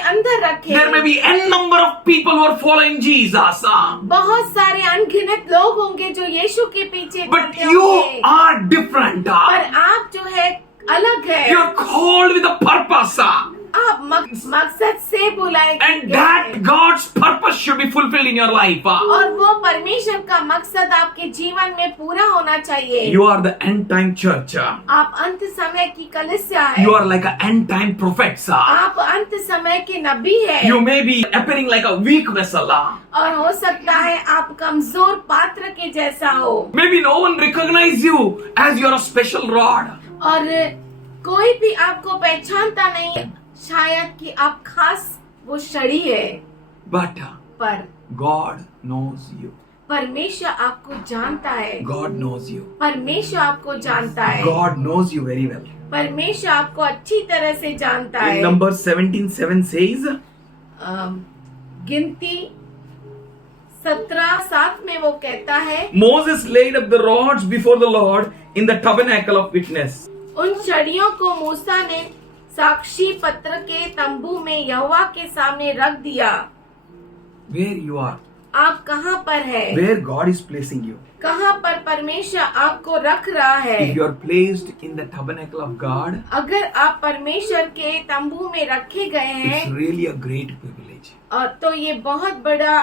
अंदर रखें। There may be n number of people who are following Jesus, बहुत सारे अनगिनत लोग होंगे जो यीशु के पीछे but चलते you होंगे, are different. पर आप जो है अलग है। You are called with a purpose, आप मकसद से बुलाए and गए that हैं। God's purpose should be fulfilled in your life. और वो परमेश्वर का मकसद आपके जीवन में पूरा होना चाहिए। You are the end time church. आप अंत समय की कलीसिया है। You are like an end time prophets. आप अंत समय के नबी है। You may be appearing like a weak vessel. और हो सकता है आप कमजोर पात्र के जैसा हो Maybe no one recognize you as you are a special rod. और कोई भी आपको पहचानता नहीं, शायद कि आप खास वो छड़ी है, But पर God knows you. परमेश्वर आपको जानता है। God knows you. परमेश्वर आपको जानता है। God knows you very well. परमेश्वर आपको अच्छी तरह से जानता है। In Numbers 17:7 says, गिनती 17:7 में वो कहता है, Moses laid up the rods before the Lord in the tabernacle of witness. उन छड़ियों को मूसा ने साक्षी पत्र के तंबू में यहोवा के सामने रख दिया। Where you are, आप कहाँ पर है? where God is placing you. कहाँ पर परमेश्वर आपको रख रहा है? If you are placed in the tabernacle of God, अगर आप परमेश्वर के तंबू में रखे गए it's हैं really a great privilege. और तो ये बहुत बड़ा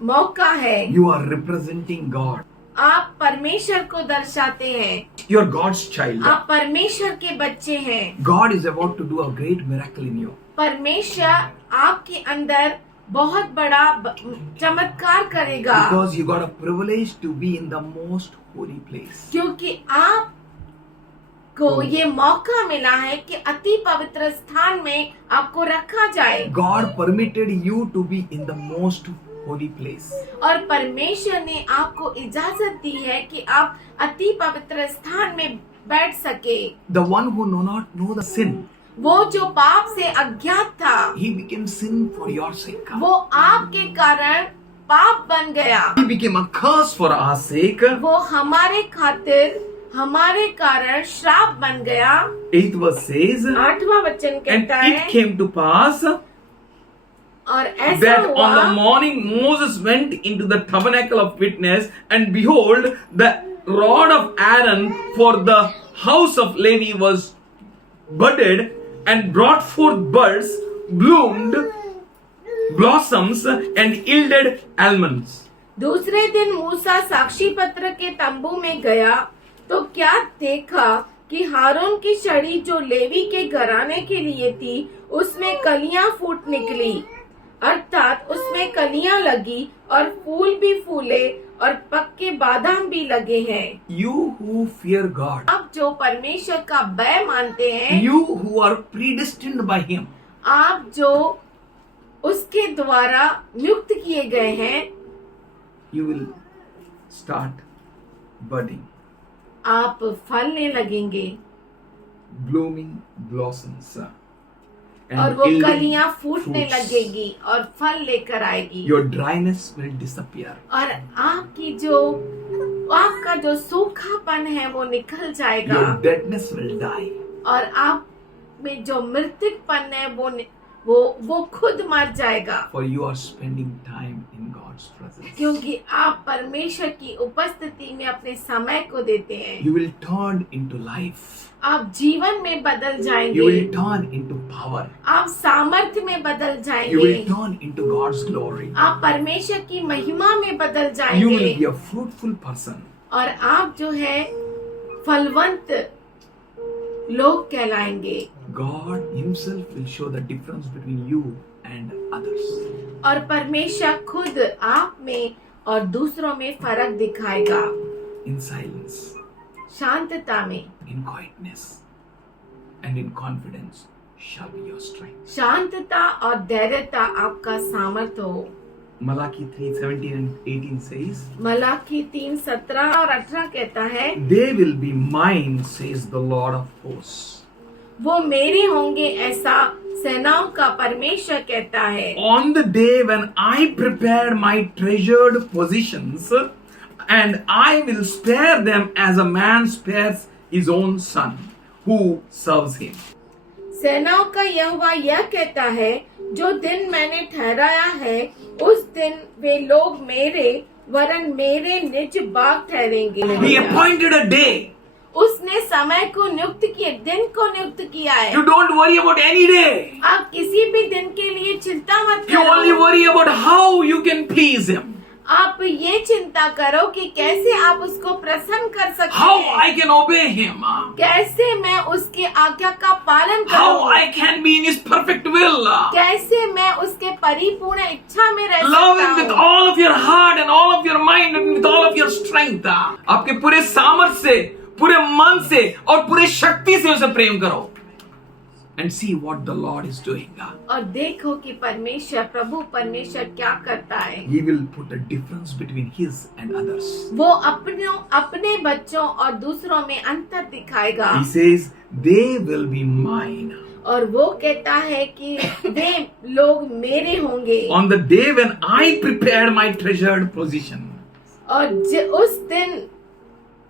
मौका है। You are representing God. आप परमेश्वर को दर्शाते हैं। You are God's child. आप परमेश्वर के बच्चे हैं। God is about to do a great miracle in you. परमेश्वर आपके अंदर बहुत बड़ा चमत्कार करेगा, Because you got a privilege to be in the most holy place. क्योंकि आप को ये मौका मिला है कि अति पवित्र स्थान में आपको रखा जाए। God permitted you to be in the most holy place. और परमेश्वर ने आपको इजाजत दी है कि आप अति पवित्र स्थान में बैठ सके। The one who do not know the sin, वो जो पाप से अज्ञात था, he became sin for your sake. वो आपके कारण पाप बन गया। He became a curse for our sake. वो हमारे खातिर हमारे कारण श्राप बन गया। 8th verse says, 8वां वचन and कहता it है, came to pass और ऐसा that on हुआ the morning Moses went into the tabernacle of witness, and behold, the rod of Aaron for the house of Levi was budded and brought forth buds, bloomed, blossoms, and yielded almonds. दूसरे दिन मूसा साक्षी पत्र के तंबू में गया तो क्या देखा कि हारून की छड़ी जो लेवी के घराने के लिए थी उसमें कलियां फूट निकली, अर्थात उसमें कलियां लगी और फूल भी फूले और पक्के बादाम भी लगे हैं। You who fear God, आप जो परमेश्वर का भय मानते हैं, you who are predestined by Him, आप जो उसके द्वारा नियुक्त किए गए हैं, you will start budding, आप फलने लगेंगे blooming blossoms, and और वो yielding कलियां फूटने fruits. लगेगी और फल लेकर आएगी। Your dryness will disappear. और आपका जो सूखापन है वो निकल जाएगा। Your deadness will die. और आप में जो मृतकपन है वो खुद मर जाएगा। For you are spending time in God's presence. क्योंकि आप परमेश्वर की उपस्थिति में अपने समय को देते हैं। You will turn into life. आप जीवन में बदल You जाएंगे। will turn into power. आप सामर्थ्य में बदल You जाएंगे। will turn into God's glory. आप परमेश्वर की महिमा में बदल You will जाएंगे। be a fruitful person. और आप जो है फलवंत लोग कहलाएंगे। God Himself will show the difference between you and others. और परमेश्वर खुद आप में और दूसरों में फर्क दिखाएगा। In silence, शांतता में, in quietness, and in confidence shall be your strength. शांतता और धैर्यता आपका सामर्थ्य हो। Malachi 3:17 and 18 says, मलाकी 3:17 और 18 कहता है, They will be mine, says the Lord of hosts. वो मेरे होंगे, ऐसा सेनाओं का परमेश्वर कहता है। On the day when I prepare my treasured possessions, and I will spare them as a man spares his own son who serves him. सेनाओं का यहोवा यह कहता है, जो दिन मैंने ठहराया है उस दिन वे लोग मेरे वरन मेरे निज बाग ठहरेंगे। He appointed a day. उसने समय को नियुक्त किए, दिन को नियुक्त किया है। You don't worry about any day. आप किसी भी दिन के लिए चिंता मत You only करो। worry about how you can please him. आप ये चिंता करो कि कैसे आप उसको प्रसन्न कर सकते How हैं। I can obey him. कैसे मैं उसके आज्ञा का पालन How करूं। I can be in his perfect will. कैसे मैं उसके परिपूर्ण इच्छा में रह Love सकता him with हूँ। all of your heart and all of your mind and with all of your strength. आपके पूरे सामर्थ्य से, पूरे मन से और पूरे शक्ति से उसे प्रेम करो. And see what the Lord is doing. और देखो कि प्रभु परमेश्वर क्या करता है। He will put a difference between his and others. वो अपने बच्चों और दूसरों में अंतर दिखाएगा। He says, they will be mine. और वो कहता है कि वे लोग मेरे होंगे। On the day when I prepare my treasured possession. और उस दिन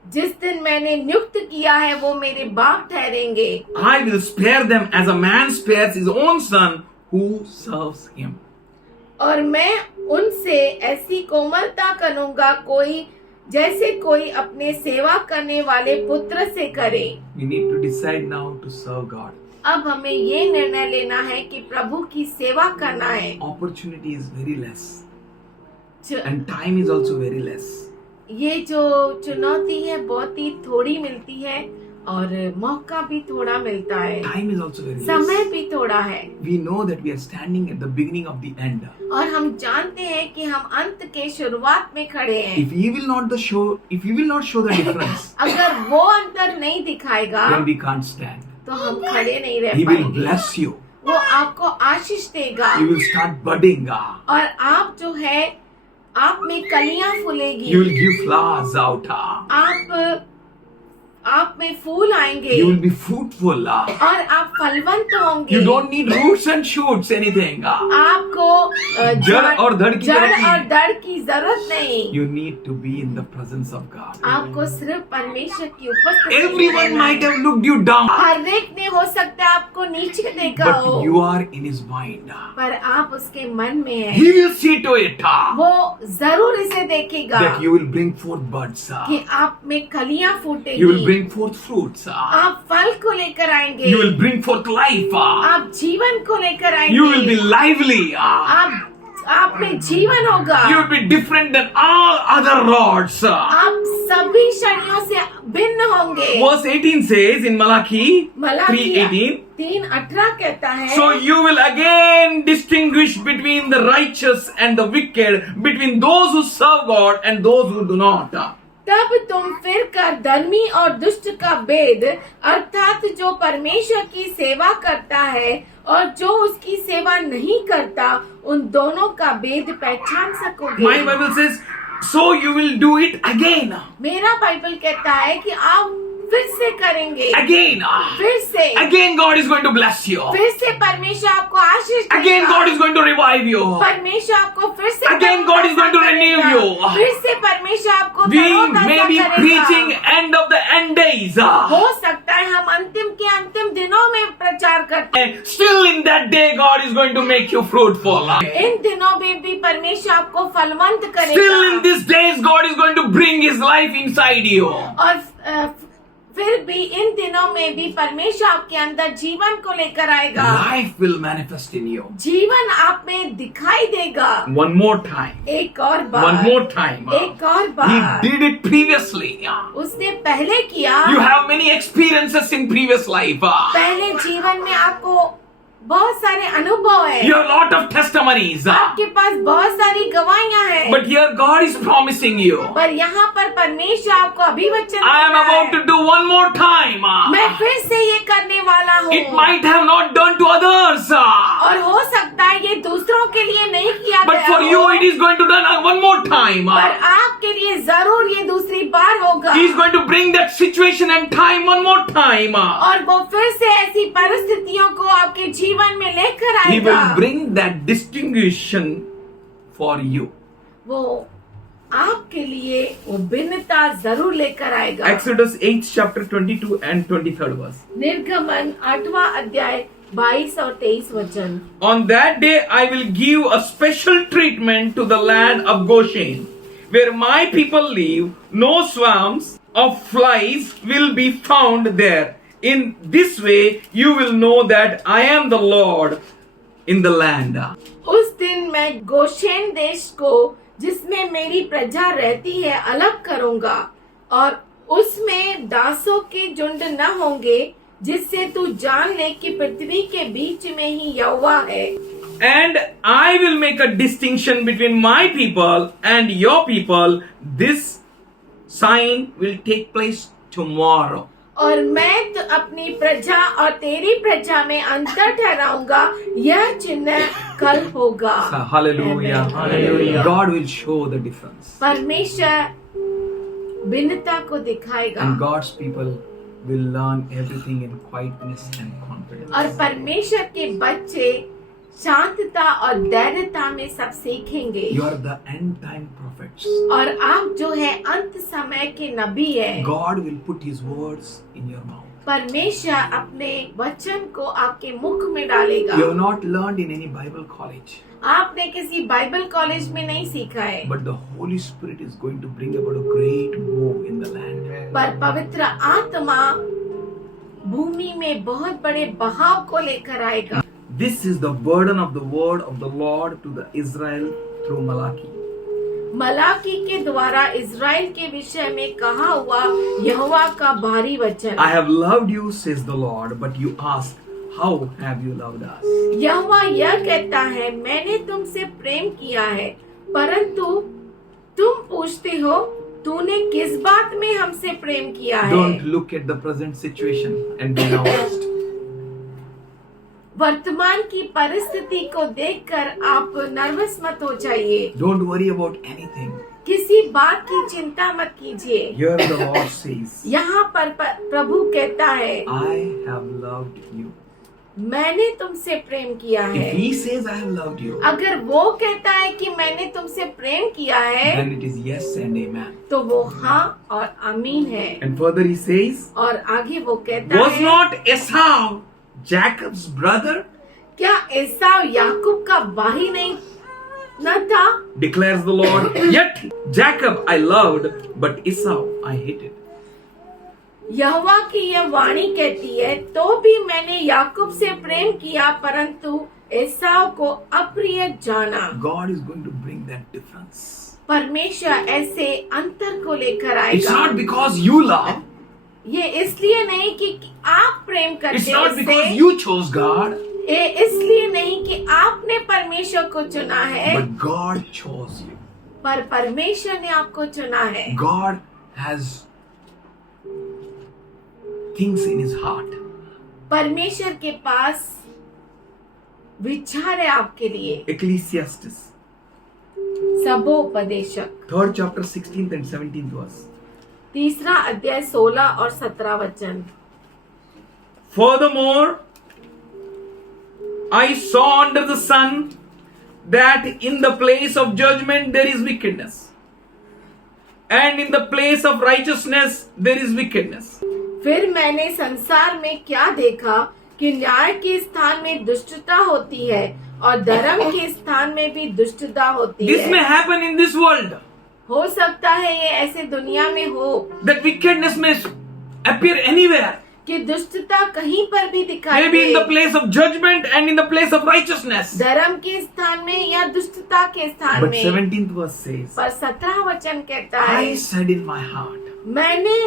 जिस दिन मैंने नियुक्त किया है वो मेरे बाग ठहरेंगे। I will spare them as a man spares his own son who serves him. और मैं उनसे ऐसी कोमलता करूंगा जैसे कोई अपने सेवा करने वाले पुत्र से करे। We need to decide now to serve God. अब हमें ये निर्णय लेना है कि प्रभु की सेवा करना है। Opportunity is very less च- and time is also very less. ये जो चुनौती है बहुत ही थोड़ी मिलती है और मौका भी थोड़ा मिलता है। Time is also very समय less. भी थोड़ा है। We know that we are standing at the beginning of the end. और हम जानते हैं कि हम अंत के शुरुआत में खड़े हैं। If He will not show the difference, अगर वो अंतर नहीं दिखाएगा then we can't stand. तो हम खड़े नहीं रह He will पाएंगे। bless you. वो आपको आशीष देगा You will start budding. और आप जो है आप में कलियां फूलेगी। You will give flowers out. आप में फूल आएंगे You will be fruitful. और आप फलवंत होंगे। You don't need roots and shoots, anything. आपको जड़ और धड़ की जरूरत नहीं। और दड़ की जरूरत नहीं। You need to be in the presence of God. आपको सिर्फ परमेश्वर की उपस्थिति में Everyone रहना might है। have looked you down, हर एक ने हो सकता है आपको नीचे देखा हो, but you are in His mind. पर आप उसके मन में हैं। He will see to it वो जरूर इसे देखेगा that you will bring forth buds. कि आप में कलियां You will फूटेगी। bring forth fruits. आप फल को लेकर आएंगे। You will bring forth life. आप जीवन को लेकर आएंगे। You will be lively. आप में जीवन होगा। You will be different than all other rods. आप सभी शनियों से भिन्न होंगे। Verse 18 says in Malachi 3:18, 3:18 कहता है, so you will again distinguish between the righteous and the wicked, between those who serve God and those who do not. तब तुम फिर कर धर्मी और दुष्ट का भेद अर्थात जो परमेश्वर की सेवा करता है और जो उसकी सेवा नहीं करता उन दोनों का भेद पहचान सकोगे। My Bible says, So you will do it again. मेरा बाइबल कहता है कि आप फिर से करेंगे, Again. फिर से, Again God is going to bless you. फिर से परमेश्वर आपको आशीष देगा। Again God is going to revive you. परमेश्वर आपको फिर से Again God is going to renew करेगा। you. फिर से परमेश्वर आपको We तरोताजा may be करेगा। preaching end of the end days. हो सकता है हम अंतिम के अंतिम दिनों में प्रचार करते हैं, Still in that day God is going to make you fruitful. इन दिनों में भी परमेश्वर आपको फलवंत Still in करेगा। these days God is going to bring His life inside you. और फिर भी इन दिनों में भी परमेश्वर आपके अंदर जीवन को लेकर आएगा। Life will manifest in you. जीवन आप में दिखाई देगा। One more time. एक और बार, One more time. एक और He bar. did it previously. उसने पहले किया। You have many experiences in previous life. पहले जीवन में आपको बहुत सारे अनुभव है, You have a lot of testimonies. आपके पास बहुत सारी गवाहियां हैं, But here God is promising you. पर यहाँ पर परमेश्वर आपको अभिवचन I am दे रहा about है। to do one more time. मैं फिर से ये करने वाला हूँ। It might have not done to others. और हो सकता है ये दूसरों के लिए नहीं किया But गया for हो, you it is going to done one more time. पर आपके लिए जरूर ये दूसरी बार होगा। He is going to bring that situation and time one more time. और वो फिर से ऐसी परिस्थितियों को आपके जीवन में लेकर He आएगा। will bring that distinction for you. वो आपके लिए वो भिन्नता जरूर लेकर आएगा। Exodus 8 chapter 22 and 23rd verse. निर्गमन 8वां अध्याय 22 और 23 वचन। On that day I will give a special treatment to the land of Goshen, where my people live. No swarms of flies will be found there. In this way you will know that I am the Lord in the land. उस दिन मैं गोशेन देश को जिसमें मेरी प्रजा रहती है अलग करूंगा, और उसमें दासों के झुंड न होंगे, जिससे तू जान ले कि पृथ्वी के बीच में ही यहोवा है। And I will make a distinction between my people and your people. This sign will take place tomorrow. और मैं तो अपनी प्रजा और तेरी प्रजा में अंतर ठहराऊंगा, यह चिन्ह कल होगा। Hallelujah. Amen. Hallelujah. God will show the difference. परमेश्वर भिन्नता को दिखाएगा, And God's people will learn everything in quietness and confidence. और परमेश्वर के बच्चे शांतता और धैर्यता में सब सीखेंगे। You are the end time prophets. और आप जो है अंत समय के नबी है। God will put His words in your mouth. परमेश्वर अपने वचन को आपके मुख में डालेगा। You have not learned in any Bible college, आपने किसी बाइबल कॉलेज में नहीं सीखा है, but the Holy Spirit is going to bring about a great move in the land. पर पवित्र आत्मा भूमि में बहुत बड़े बहाव को लेकर आएगा। This is the burden of the word of the Lord to the Israel through Malachi. Malachi के द्वारा इज़राइल के विषय में कहा हुआ यहोवा का भारी वचन। I have loved you, says the Lord, but you ask, how have you loved us? यहोवा यह कहता है, मैंने तुमसे प्रेम किया है, परंतु तुम पूछते हो तूने किस बात में हमसे प्रेम किया है। Don't look at the present situation and be lost. वर्तमान की परिस्थिति को देखकर आप नर्वस मत हो जाइए। Don't worry about anything. किसी बात की चिंता मत कीजिए। Here the Lord says, यहाँ पर प्रभु कहता है, I have loved you. मैंने तुमसे प्रेम किया है। If He says, I have loved you, अगर वो कहता है कि मैंने तुमसे प्रेम किया है, then it is yes and amen. तो वो हाँ और आमीन है। And further He says, और आगे वो कहता was है, not Esau Jacob's brother? क्या एसाव याकूब का भाई नहीं न था? Declares the Lord. Yet Jacob I loved, but Esau I hated. यहोवा की यह वाणी कहती है, तो भी मैंने याकूब से प्रेम किया, परंतु एसाव को अप्रिय जाना। God is going to bring that difference. परमेश्वर ऐसे अंतर को लेकर It's आएगा। not because you love. ये इसलिए नहीं कि आप प्रेम It's करते not हैं because इससे। you chose God, ये इसलिए नहीं कि आपने परमेश्वर को चुना है, but God chose you. पर परमेश्वर ने आपको चुना है। God has things in His heart. परमेश्वर के पास विचार है आपके लिए। Ecclesiastes सबोपदेशक। 3rd chapter 16th and 17th verse. 3 अध्याय 16 और 17 वचन। Furthermore, I saw under the sun that in the place of judgment there is wickedness, and in the place of righteousness there is wickedness. फिर मैंने संसार में क्या देखा कि न्याय के स्थान में दुष्टता होती है और धर्म के स्थान में भी दुष्टता होती This may है। happen in this world, हो सकता है ये ऐसे दुनिया में हो that wickedness may appear anywhere, कि दुष्टता कहीं पर भी दिखाई maybe in the they, place of judgment and in the place of righteousness. धर्म के स्थान में या दुष्टता के स्थान But में। 17th verse says, पर 17 वचन कहता है, I said in my heart, मैंने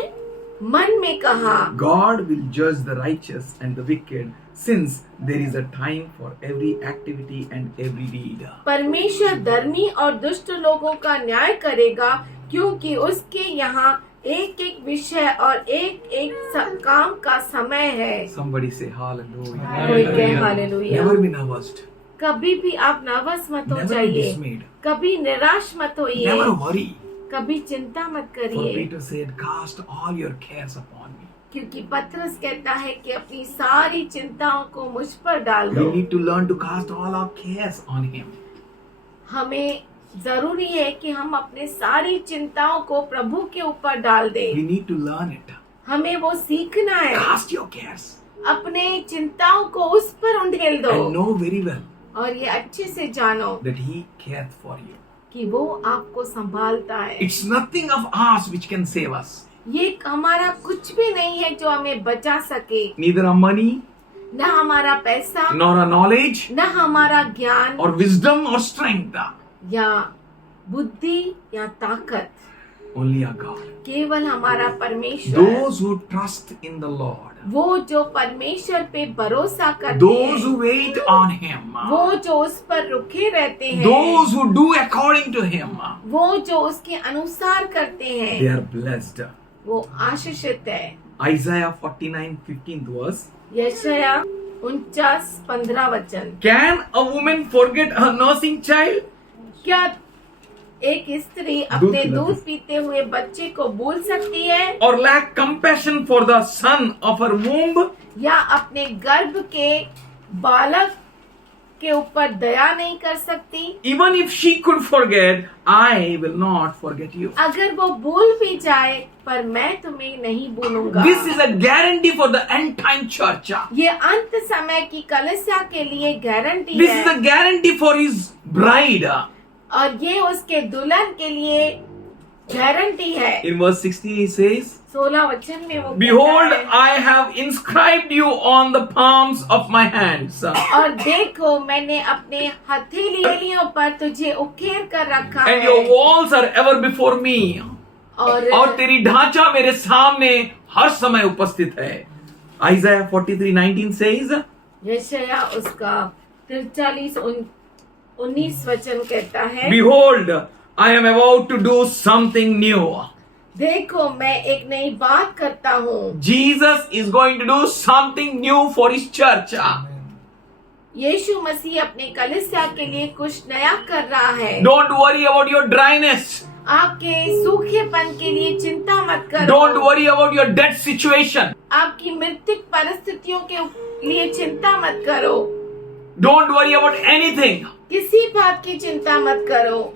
मन में कहा, God will judge the righteous and the wicked, since there is a time for every activity and every deed. परमेश्वर धर्मी और दुष्ट लोगों का न्याय करेगा, क्योंकि उसके यहाँ एक एक विषय और एक एक काम का समय है। Somebody say hallelujah. कोई कहे हालेलुया। Never be nervous. कभी भी आप नर्वस मत हो Never be जाइए, dismayed. कभी निराश मत होइए, Never worry. कभी चिंता मत For करिए, Peter said, cast all your cares upon me. क्योंकि पतरस कहता है कि अपनी सारी चिंताओं को मुझ पर डाल दो। We need to learn to cast all our cares on him. हमें जरूरी है कि हम अपने सारी चिंताओं को प्रभु के ऊपर डाल दें। We need to learn it. हमें वो सीखना है। Cast your cares. अपने चिंताओं को उस पर उंडेल दो And know very well और ये अच्छे से जानो that he cares for you. कि वो आपको संभालता है। It's nothing of ours which can save us. ये हमारा कुछ भी नहीं है जो हमें बचा सके, Neither our money, न हमारा पैसा, nor our knowledge, न हमारा ज्ञान or wisdom, or strength. या बुद्धि या ताकत, Only our God. केवल हमारा परमेश्वर है। Those who trust in the Lord. वो जो परमेश्वर पे भरोसा करते Those हैं, who wait on him. वो जो उस पर रुके रहते हैं, Those who do according to him. वो जो उसके अनुसार करते They हैं, are blessed. वो आशीषित है। Isaiah 49, 15th verse. यशाया 49:15 वचन। Can a woman forget her nursing child? क्या एक स्त्री अपने पिलाते। दूध पीते हुए बच्चे को भूल सकती है, Or lack compassion for the son of her womb? या अपने गर्भ के बालक के ऊपर दया नहीं कर सकती? Even if she could forget, I will not forget you. अगर वो भूल भी जाए, पर मैं तुम्हें नहीं भूलूंगा। This is a guarantee for the end time church. ये अंत समय की कलीसिया के लिए गारंटी This is है, a guarantee for his bride. और ये उसके दुल्हन के लिए गारंटी है। In verse 16 he says, 16 वचन में वो Behold, कहता है, I have inscribed you on the palms of my hands. और देखो मैंने अपने हथेलियों पर तुझे उकेर कर रखा And है, your walls are ever before me. और तेरी ढांचा मेरे सामने हर समय उपस्थित है. Isaiah 43:19 says, यशाया उसका 43:19 वचन कहता है, Behold, I am about to do something new. देखो मैं एक नई बात करता हूँ। Jesus is going to do something new for his church. यीशु मसीह अपने कलीसिया के लिए कुछ नया कर रहा है। Don't worry about your dryness. आपके सूखेपन के लिए चिंता मत करो। Don't worry about your dead situation. आपकी मृतिक परिस्थितियों के लिए चिंता मत करो। Don't worry about anything. किसी बात की चिंता मत करो,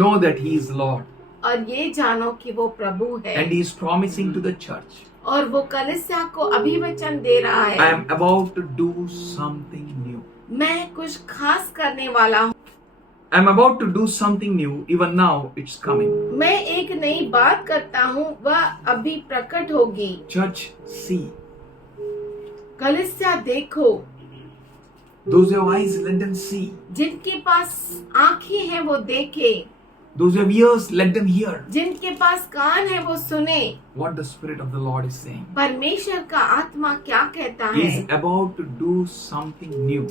Know that he is Lord और ये जानो कि वो प्रभु है, and he is promising to the church, और वो कलीसिया को अभिवचन दे रहा I है। am about to do something new. मैं कुछ खास करने वाला हूँ। I am about to do something new. Even now it's coming. मैं एक नई बात करता हूँ, वह अभी प्रकट होगी। Church, see. कलीसिया देखो, Those who have eyes, let them see. जिनके पास आंखें हैं वो देखे, Those who have ears, let them hear जिनके पास कान है वो सुने। what the Spirit of the Lord is saying. परमेश्वर का आत्मा क्या कहता He है? is about to do something new.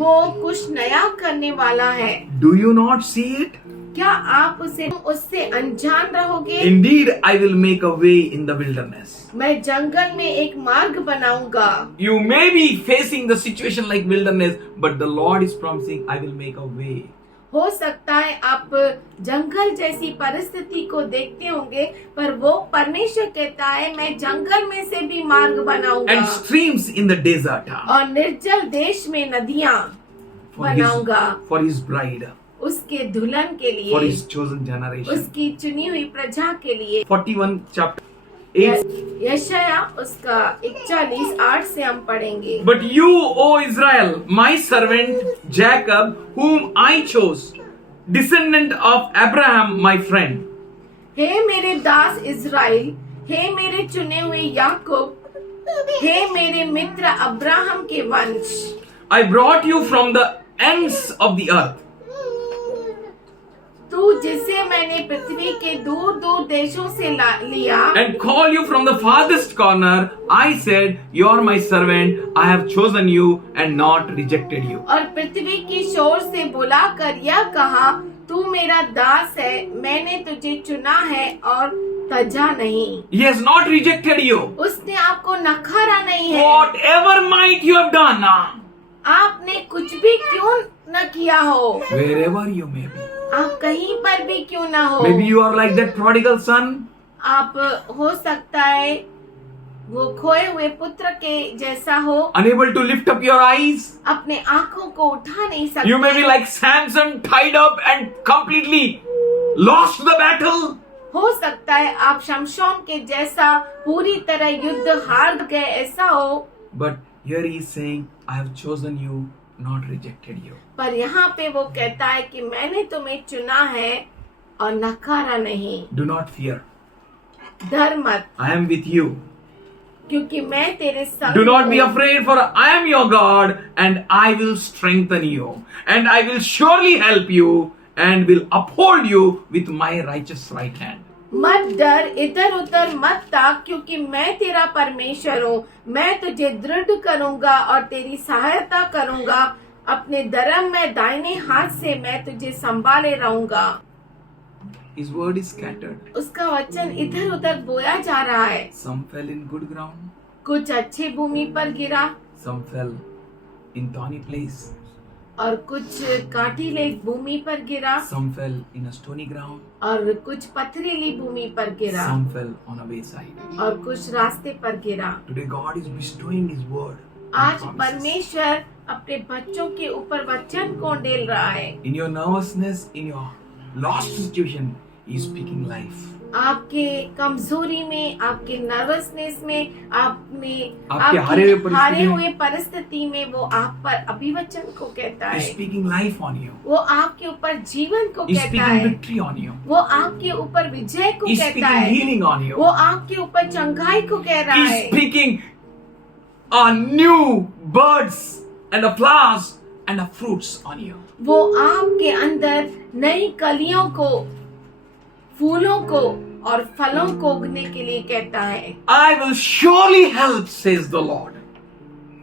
वो कुछ नया करने वाला है। Do you not see it? क्या आप उससे अनजान रहोगे? Indeed, I will make a way in the wilderness. मैं जंगल में एक मार्ग बनाऊंगा। You may be facing the situation like wilderness, but the Lord is promising, I will make a way. हो सकता है आप जंगल जैसी परिस्थिति को देखते होंगे, पर वो परमेश्वर कहता है मैं जंगल में से भी मार्ग बनाऊंगा and streams in the desert और निर्जल देश में नदियां बनाऊंगा for his bride, उसके दुल्हन के for लिए, his chosen generation. उसकी चुनी हुई प्रजा के लिए। 41 chapter 8. यशाया उसका 41:8 से हम पढ़ेंगे। But you, O Israel, my servant Jacob, whom I chose, descendant of Abraham, my friend. हे मेरे दास इज़राइल, हे मेरे चुने हुए याकूब, हे मेरे मित्र अब्राहम के वंश, I brought you from the ends of the earth. तू जिसे मैंने पृथ्वी के दूर दूर देशों से लिया And call you from the farthest corner. I said, you are my servant. I have chosen you and not rejected you. और पृथ्वी की शोर से बुलाकर यह कहा, तू मेरा दास है, मैंने तुझे चुना है और तजा नहीं। He has not rejected you. उसने आपको नकारा नहीं है। Whatever might you have done, आपने कुछ भी क्यों न किया हो, wherever you may be. आप कहीं पर भी क्यों ना हो, Maybe you are like that prodigal son. आप हो सकता है वो खोए हुए पुत्र के जैसा हो, Unable to lift up your eyes. अपने आंखों को उठा नहीं सकते। You may be like Samson, tied up and completely lost the battle. हो सकता है आप शमशोन के जैसा पूरी तरह युद्ध हार गए, ऐसा हो। But here he is saying, I have chosen you, not rejected you. पर यहाँ पे वो कहता है कि मैंने तुम्हें चुना है और नकारा नहीं। Do not fear. डर मत, I am with you. क्योंकि मैं तेरे संग Do not be हूँ। afraid, for I am your God, and I will strengthen you, and I will surely help you, and will uphold you with my righteous right hand. मत डर, इधर उधर मत ताक, क्योंकि मैं तेरा परमेश्वर हूँ। मैं तुझे दृढ़ करूँगा और तेरी सहायता करूँगा। अपने धर्म में दाहिने हाथ से मैं तुझे संभाले रहूँगा। His word is scattered. उसका वचन इधर उधर बोया जा रहा है। Some fell in good ground, कुछ अच्छी भूमि पर गिरा some fell in thorny place, और कुछ कांटीले भूमि पर गिरा some fell in a stony ground, और कुछ पथरीली भूमि पर गिरा some fell on a wayside. और कुछ रास्ते पर गिरा। Today God is bestowing His word. and आज promises. परमेश्वर अपने बच्चों के ऊपर वचन को डेल रहा है। In your nervousness, in your lost situation, He is speaking life. आपके कमजोरी में, आपके नर्वसनेस में, आपके हारे हुए परिस्थिति में वो आप पर अभिवचन को कहता He is है। speaking life on you. वो आपके ऊपर जीवन को He is कहता speaking है। victory on you. वो आपके ऊपर विजय को He is कहता speaking है। healing on you. वो आपके ऊपर चंगाई को कह रहा He है। is speaking new birds and a flowers and a fruits on you. वो आपके अंदर नई कलियों को, फूलों को और फलों को उगने के लिए कहता है। I will surely help, says the Lord.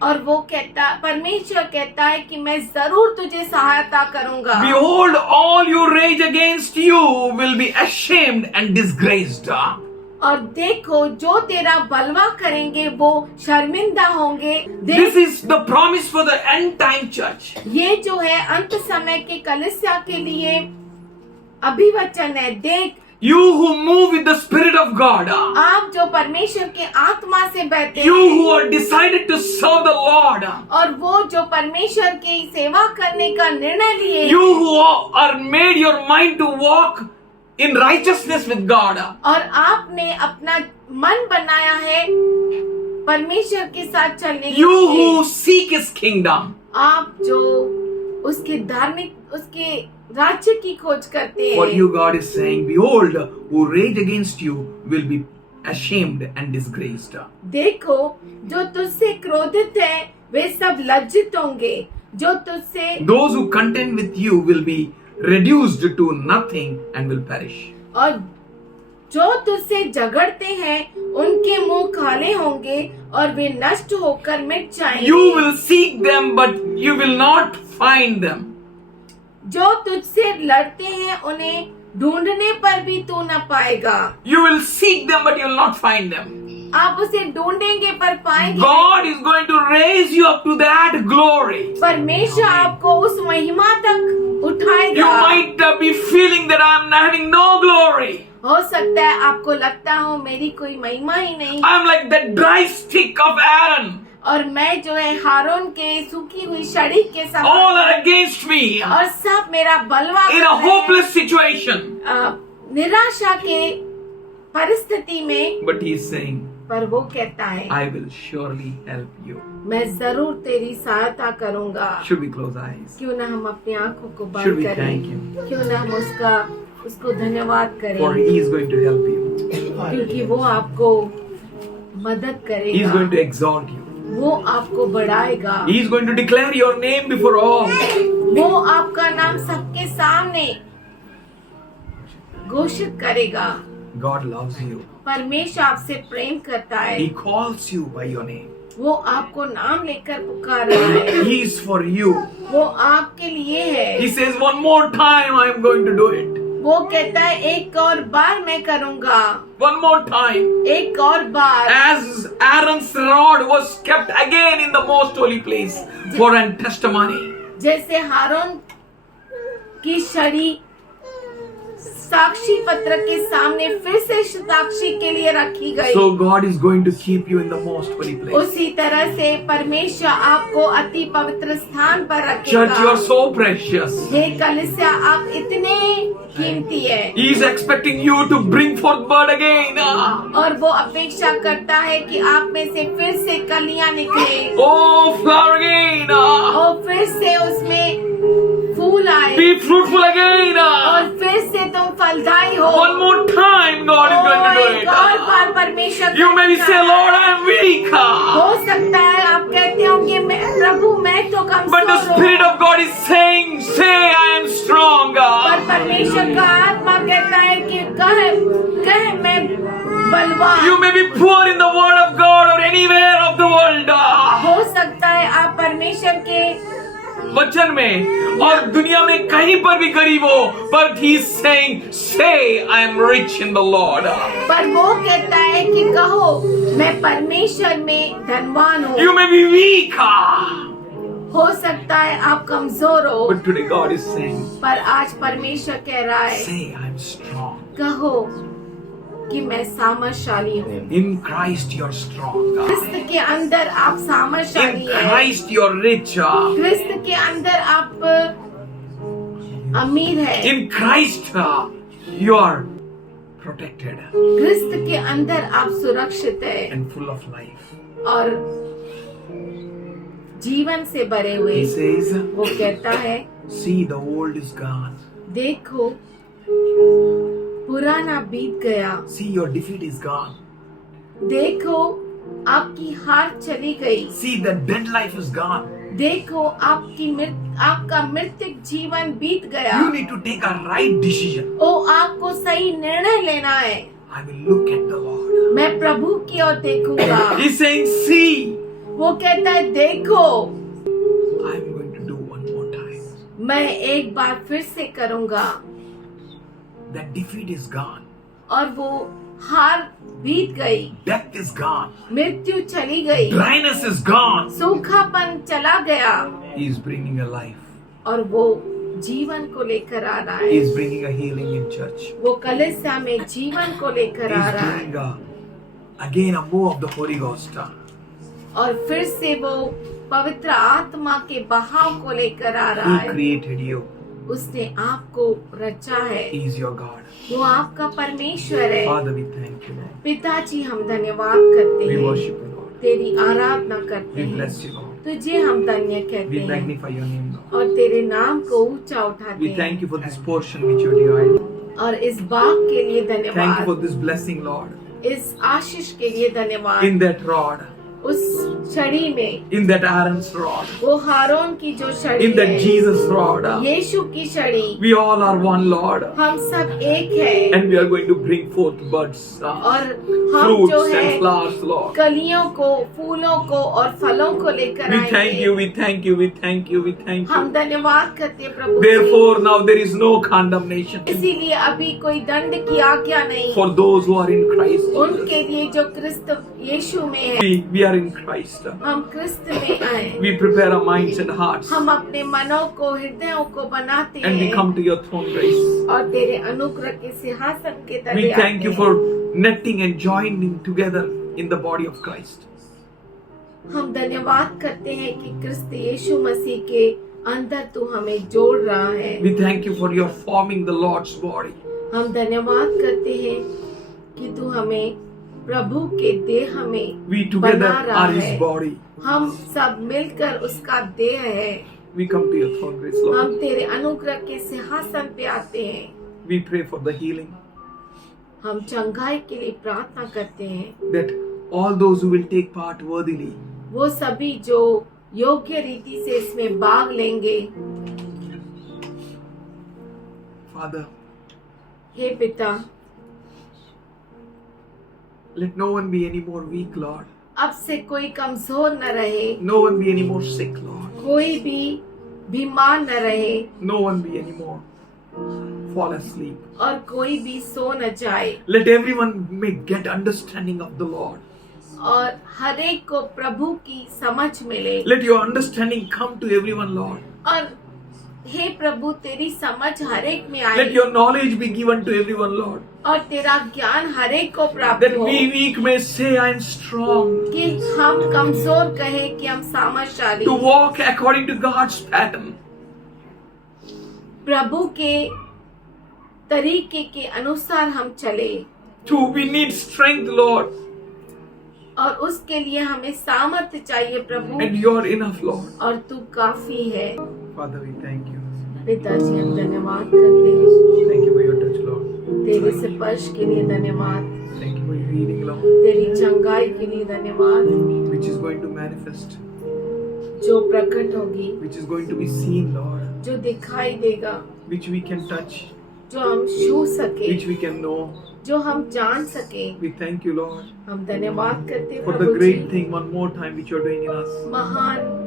और वो कहता, परमेश्वर कहता है कि मैं जरूर तुझे सहायता करूंगा। Behold, all you rage against you will be ashamed and disgraced. और देखो, जो तेरा बलवा करेंगे वो शर्मिंदा होंगे। This is the promise for the end time church. ये जो है अंत समय के कलीसिया के लिए अभिवचन है। देख, You who move with the Spirit of God, आप जो परमेश्वर के आत्मा से बहते you हैं, who are decided to serve the Lord, और वो जो परमेश्वर की सेवा करने का निर्णय लिए, you who are made your mind to walk in righteousness with God, और आपने अपना मन बनाया है परमेश्वर के साथ चलने के you लिए, who seek His kingdom, आप जो उसके धार्मिक, उसके राज्य की खोज करते for हैं। you God is saying, behold, who rage against you will be ashamed and disgraced. देखो, जो तुझसे क्रोधित है वे सब लज्जित होंगे। जो तुझसे, Those who contend with you will be reduced to nothing and will perish. और जो तुझसे झगड़ते हैं उनके मुंह काले होंगे और वे नष्ट होकर मिट जाएंगे। You will seek them, but you will not find them. जो तुझसे लड़ते हैं उन्हें ढूंढने पर भी तू न पाएगा। You will seek them, but you will not find them. आप उसे ढूंढेंगे पर पाएंगे। God is going to raise you up to that glory. परमेश्वर आपको उस महिमा तक You उठाएगा। might be feeling that I'm having no glory. हो सकता है आपको लगता हो मेरी कोई महिमा ही नहीं, I'm like that dry stick of Aaron. और मैं जो है हारून के सूखी हुई छड़ी के All समान, are against me. और सब मेरा बलवा In कर a रहे हैं। hopeless situation. निराशा के परिस्थिति में, But he is saying, पर वो कहता है I will surely help you. मैं जरूर तेरी सहायता करूंगा। Should we close our eyes? क्यों ना हम अपनी आंखों को Should बंद we करें, thank him? क्यों ना हम उसको धन्यवाद For करें, he is going to help you. क्योंकि वो आपको मदद He is करेगा, going to exalt you. वो आपको बढ़ाएगा, He is going to declare your name before all. वो आपका नाम सबके सामने घोषित करेगा। God loves you. परमेश्वर आपसे प्रेम करता है, He calls you by your name. वो आपको नाम लेकर पुकार रहा है, He is for you. वो आपके लिए है। He says, one more time I am going to do it. वो कहता है एक और बार मैं करूंगा, One more time. एक और बार। As Aaron's rod was kept again in the most holy place for an testimony. जैसे हारून की छड़ी साक्षी पत्र के सामने फिर से साक्षी के लिए रखी गई, So God is going to keep you in the most holy place. उसी तरह से परमेश्वर आपको अति पवित्र स्थान पर Church, you are रखेगा। so precious. हे कलीसिया, आप इतने कीमती है, He is expecting you to bring forth word again. और वो अपेक्षा करता है कि आप में से फिर से कलियां निकले, Oh, flower again. और फिर से उसमें फूल आए, Be fruitful again. और फिर से तुम फलदायी हो। One more time God is going to do एक और it. बार परमेश्वर You may करेगा। say, Lord, I am weak. हो सकता है आप कहते होंगे प्रभु मैं तो But the कमजोर हूँ, Spirit of God is saying, say I am strong. पर परमेश्वर का आत्मा कहता है कि कहे मैं बलवान। You may be poor in the word of God or anywhere of the world. हो सकता है आप परमेश्वर के वचन में और दुनिया में कहीं पर भी गरीब हो, but he is saying, say I am rich in the Lord. पर वो कहता है कि कहो मैं परमेश्वर में धनवान हूँ। You may be weak, हो सकता है आप कमजोर हो, but today God is saying, पर आज परमेश्वर कह रहा है say I am strong. कहो कि मैं सामर्थशाली हूँ। In Christ you are strong. क्रिस्त के अंदर आप In सामर्थशाली हैं, Christ you are rich. क्रिस्त के अंदर आप अमीर है, In Christ you are protected क्रिस्त के अंदर आप सुरक्षित है and full of life. और जीवन से भरे हुए। He says, वो कहता है see the old is gone. देखो पुराना बीत गया, See your defeat is gone. देखो आपकी हार चली गई, See the dead life is gone. देखो आपका मृत्यु जीवन बीत गया। You need to take a right decision. ओ आपको सही निर्णय लेना है। I will look at the Lord. मैं प्रभु की ओर देखूंगा। He's saying, see, वो कहता है देखो I'm going to do one more time. मैं एक बार फिर से करूंगा, That defeat is gone. और वो हार बीत गई, Death is gone. मृत्यु चली गई, Dryness is gone. सूखापन चला गया, He is bringing a life. और वो जीवन को लेकर आ रहा He है। is bringing a healing in church. वो कलीसिया में जीवन को He लेकर आ is रहा है, doing again a move of the Holy Ghost. और फिर से वो पवित्र आत्मा के बहाव को लेकर आ रहा He है। created you. उसने आपको रचा है, He is your God. वो आपका परमेश्वर है। Father, we thank you, Lord. पिताजी हम धन्यवाद करते We हैं, worship you, Lord. तेरी आराधना करते We हैं, bless you, Lord. तुझे हम धन्य कहते We हैं magnify your name, Lord. और तेरे नाम को ऊंचा उठाते We हैं। thank you for this portion which you divided. और इस बाग के लिए Thank you for धन्यवाद, this blessing, Lord. इस आशीष के लिए धन्यवाद। In that rod, उस छड़ी में, in that Aaron's rod, वो हारून की जो छड़ी in that है, Jesus rod. यीशु की छड़ी, We all are one, Lord, हम सब एक है and we are going to bring forth buds, और हम जो fruits है and flowers, Lord. कलियों को, फूलों को और फलों को लेकर We thank आएंगे। you, we thank you, we thank you, we thank हम you. धन्यवाद करते हैं प्रभु जी। Therefore, now there is no condemnation इसीलिए अभी कोई दंड की आज्ञा नहीं for those who are in Christ. उनके लिए जो क्रिस्त यीशु में है। We are in Christ. हम क्रिस्त में आए, We prepare our minds and hearts, हम अपने मनों को, हृदयों को बनाते and we हैं come to your throne grace. और तेरे अनुग्रह के सिंहासन के तले We आते thank you हैं। for netting and joining together in the body of Christ. हम धन्यवाद करते हैं कि क्रिस्त यीशु मसीह के अंदर तू हमें जोड़ रहा है। We thank you for your forming the Lord's body. हम धन्यवाद करते हैं कि तू हमें प्रभु के देह में We together बना रहा are His है। body. हम सब मिलकर उसका देह है। We come to your throne grace, Lord. हम तेरे अनुग्रह के सिंहासन पे आते हैं। We pray for the healing, हम चंगाई के लिए प्रार्थना करते हैं। that all those who will take part worthily, वो सभी जो योग्य रीति से इसमें भाग लेंगे, Father, हे पिता, let no one be any more weak, Lord. अब से कोई कमजोर न रहे, No one be any more sick, Lord. कोई भी बीमार न रहे No one be any more fall asleep. और कोई भी सो न जाए Let everyone may get understanding of the Lord. और हर एक को प्रभु की समझ मिले। Let your understanding come to everyone, Lord. और हे प्रभु तेरी समझ हर एक में Let आए your knowledge be given to everyone, Lord. और तेरा ज्ञान हर एक को प्राप्त That हो we weak may say, I am strong. कि हम कमजोर कहे कि हम सामर्थशाली, To walk according to God's pattern. प्रभु के तरीके के अनुसार हम चले We need strength, Lord. और उसके लिए हमें सामर्थ्य चाहिए प्रभु, And you are enough, Lord. और तू काफी है। Father, we thank you. पिताजी हम धन्यवाद करते हैं, Thank you for your touch, Lord. तेरे स्पर्श के लिए धन्यवाद, Thank you for your healing, Lord, तेरी चंगाई के लिए धन्यवाद, which is going to manifest, जो प्रकट होगी, which is going to be seen, Lord, जो दिखाई देगा, which we can touch, जो हम छू सके, which we can know. जो हम जान सके। We thank you, Lord, हम धन्यवाद करते हैं for the Prabhu ji, great thing one more time which you are doing in us. महान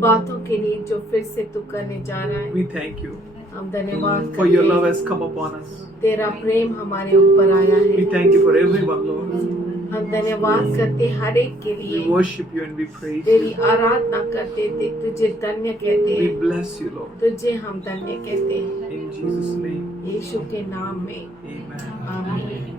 बातों के लिए जो फिर से तू करने जा रहा है। We thank you हम धन्यवाद for your करते love हैं, has come upon us. तेरा प्रेम हमारे ऊपर आया We है। thank you for everyone, Lord. हम धन्यवाद करते हैं हर एक के We लिए, worship you and we praise तेरी you. आराधना करते थे, तुझे धन्य कहते We हैं, bless you, Lord. तुझे हम धन्य कहते हैं। In Jesus' name, यीशु के नाम में amen. आमीन।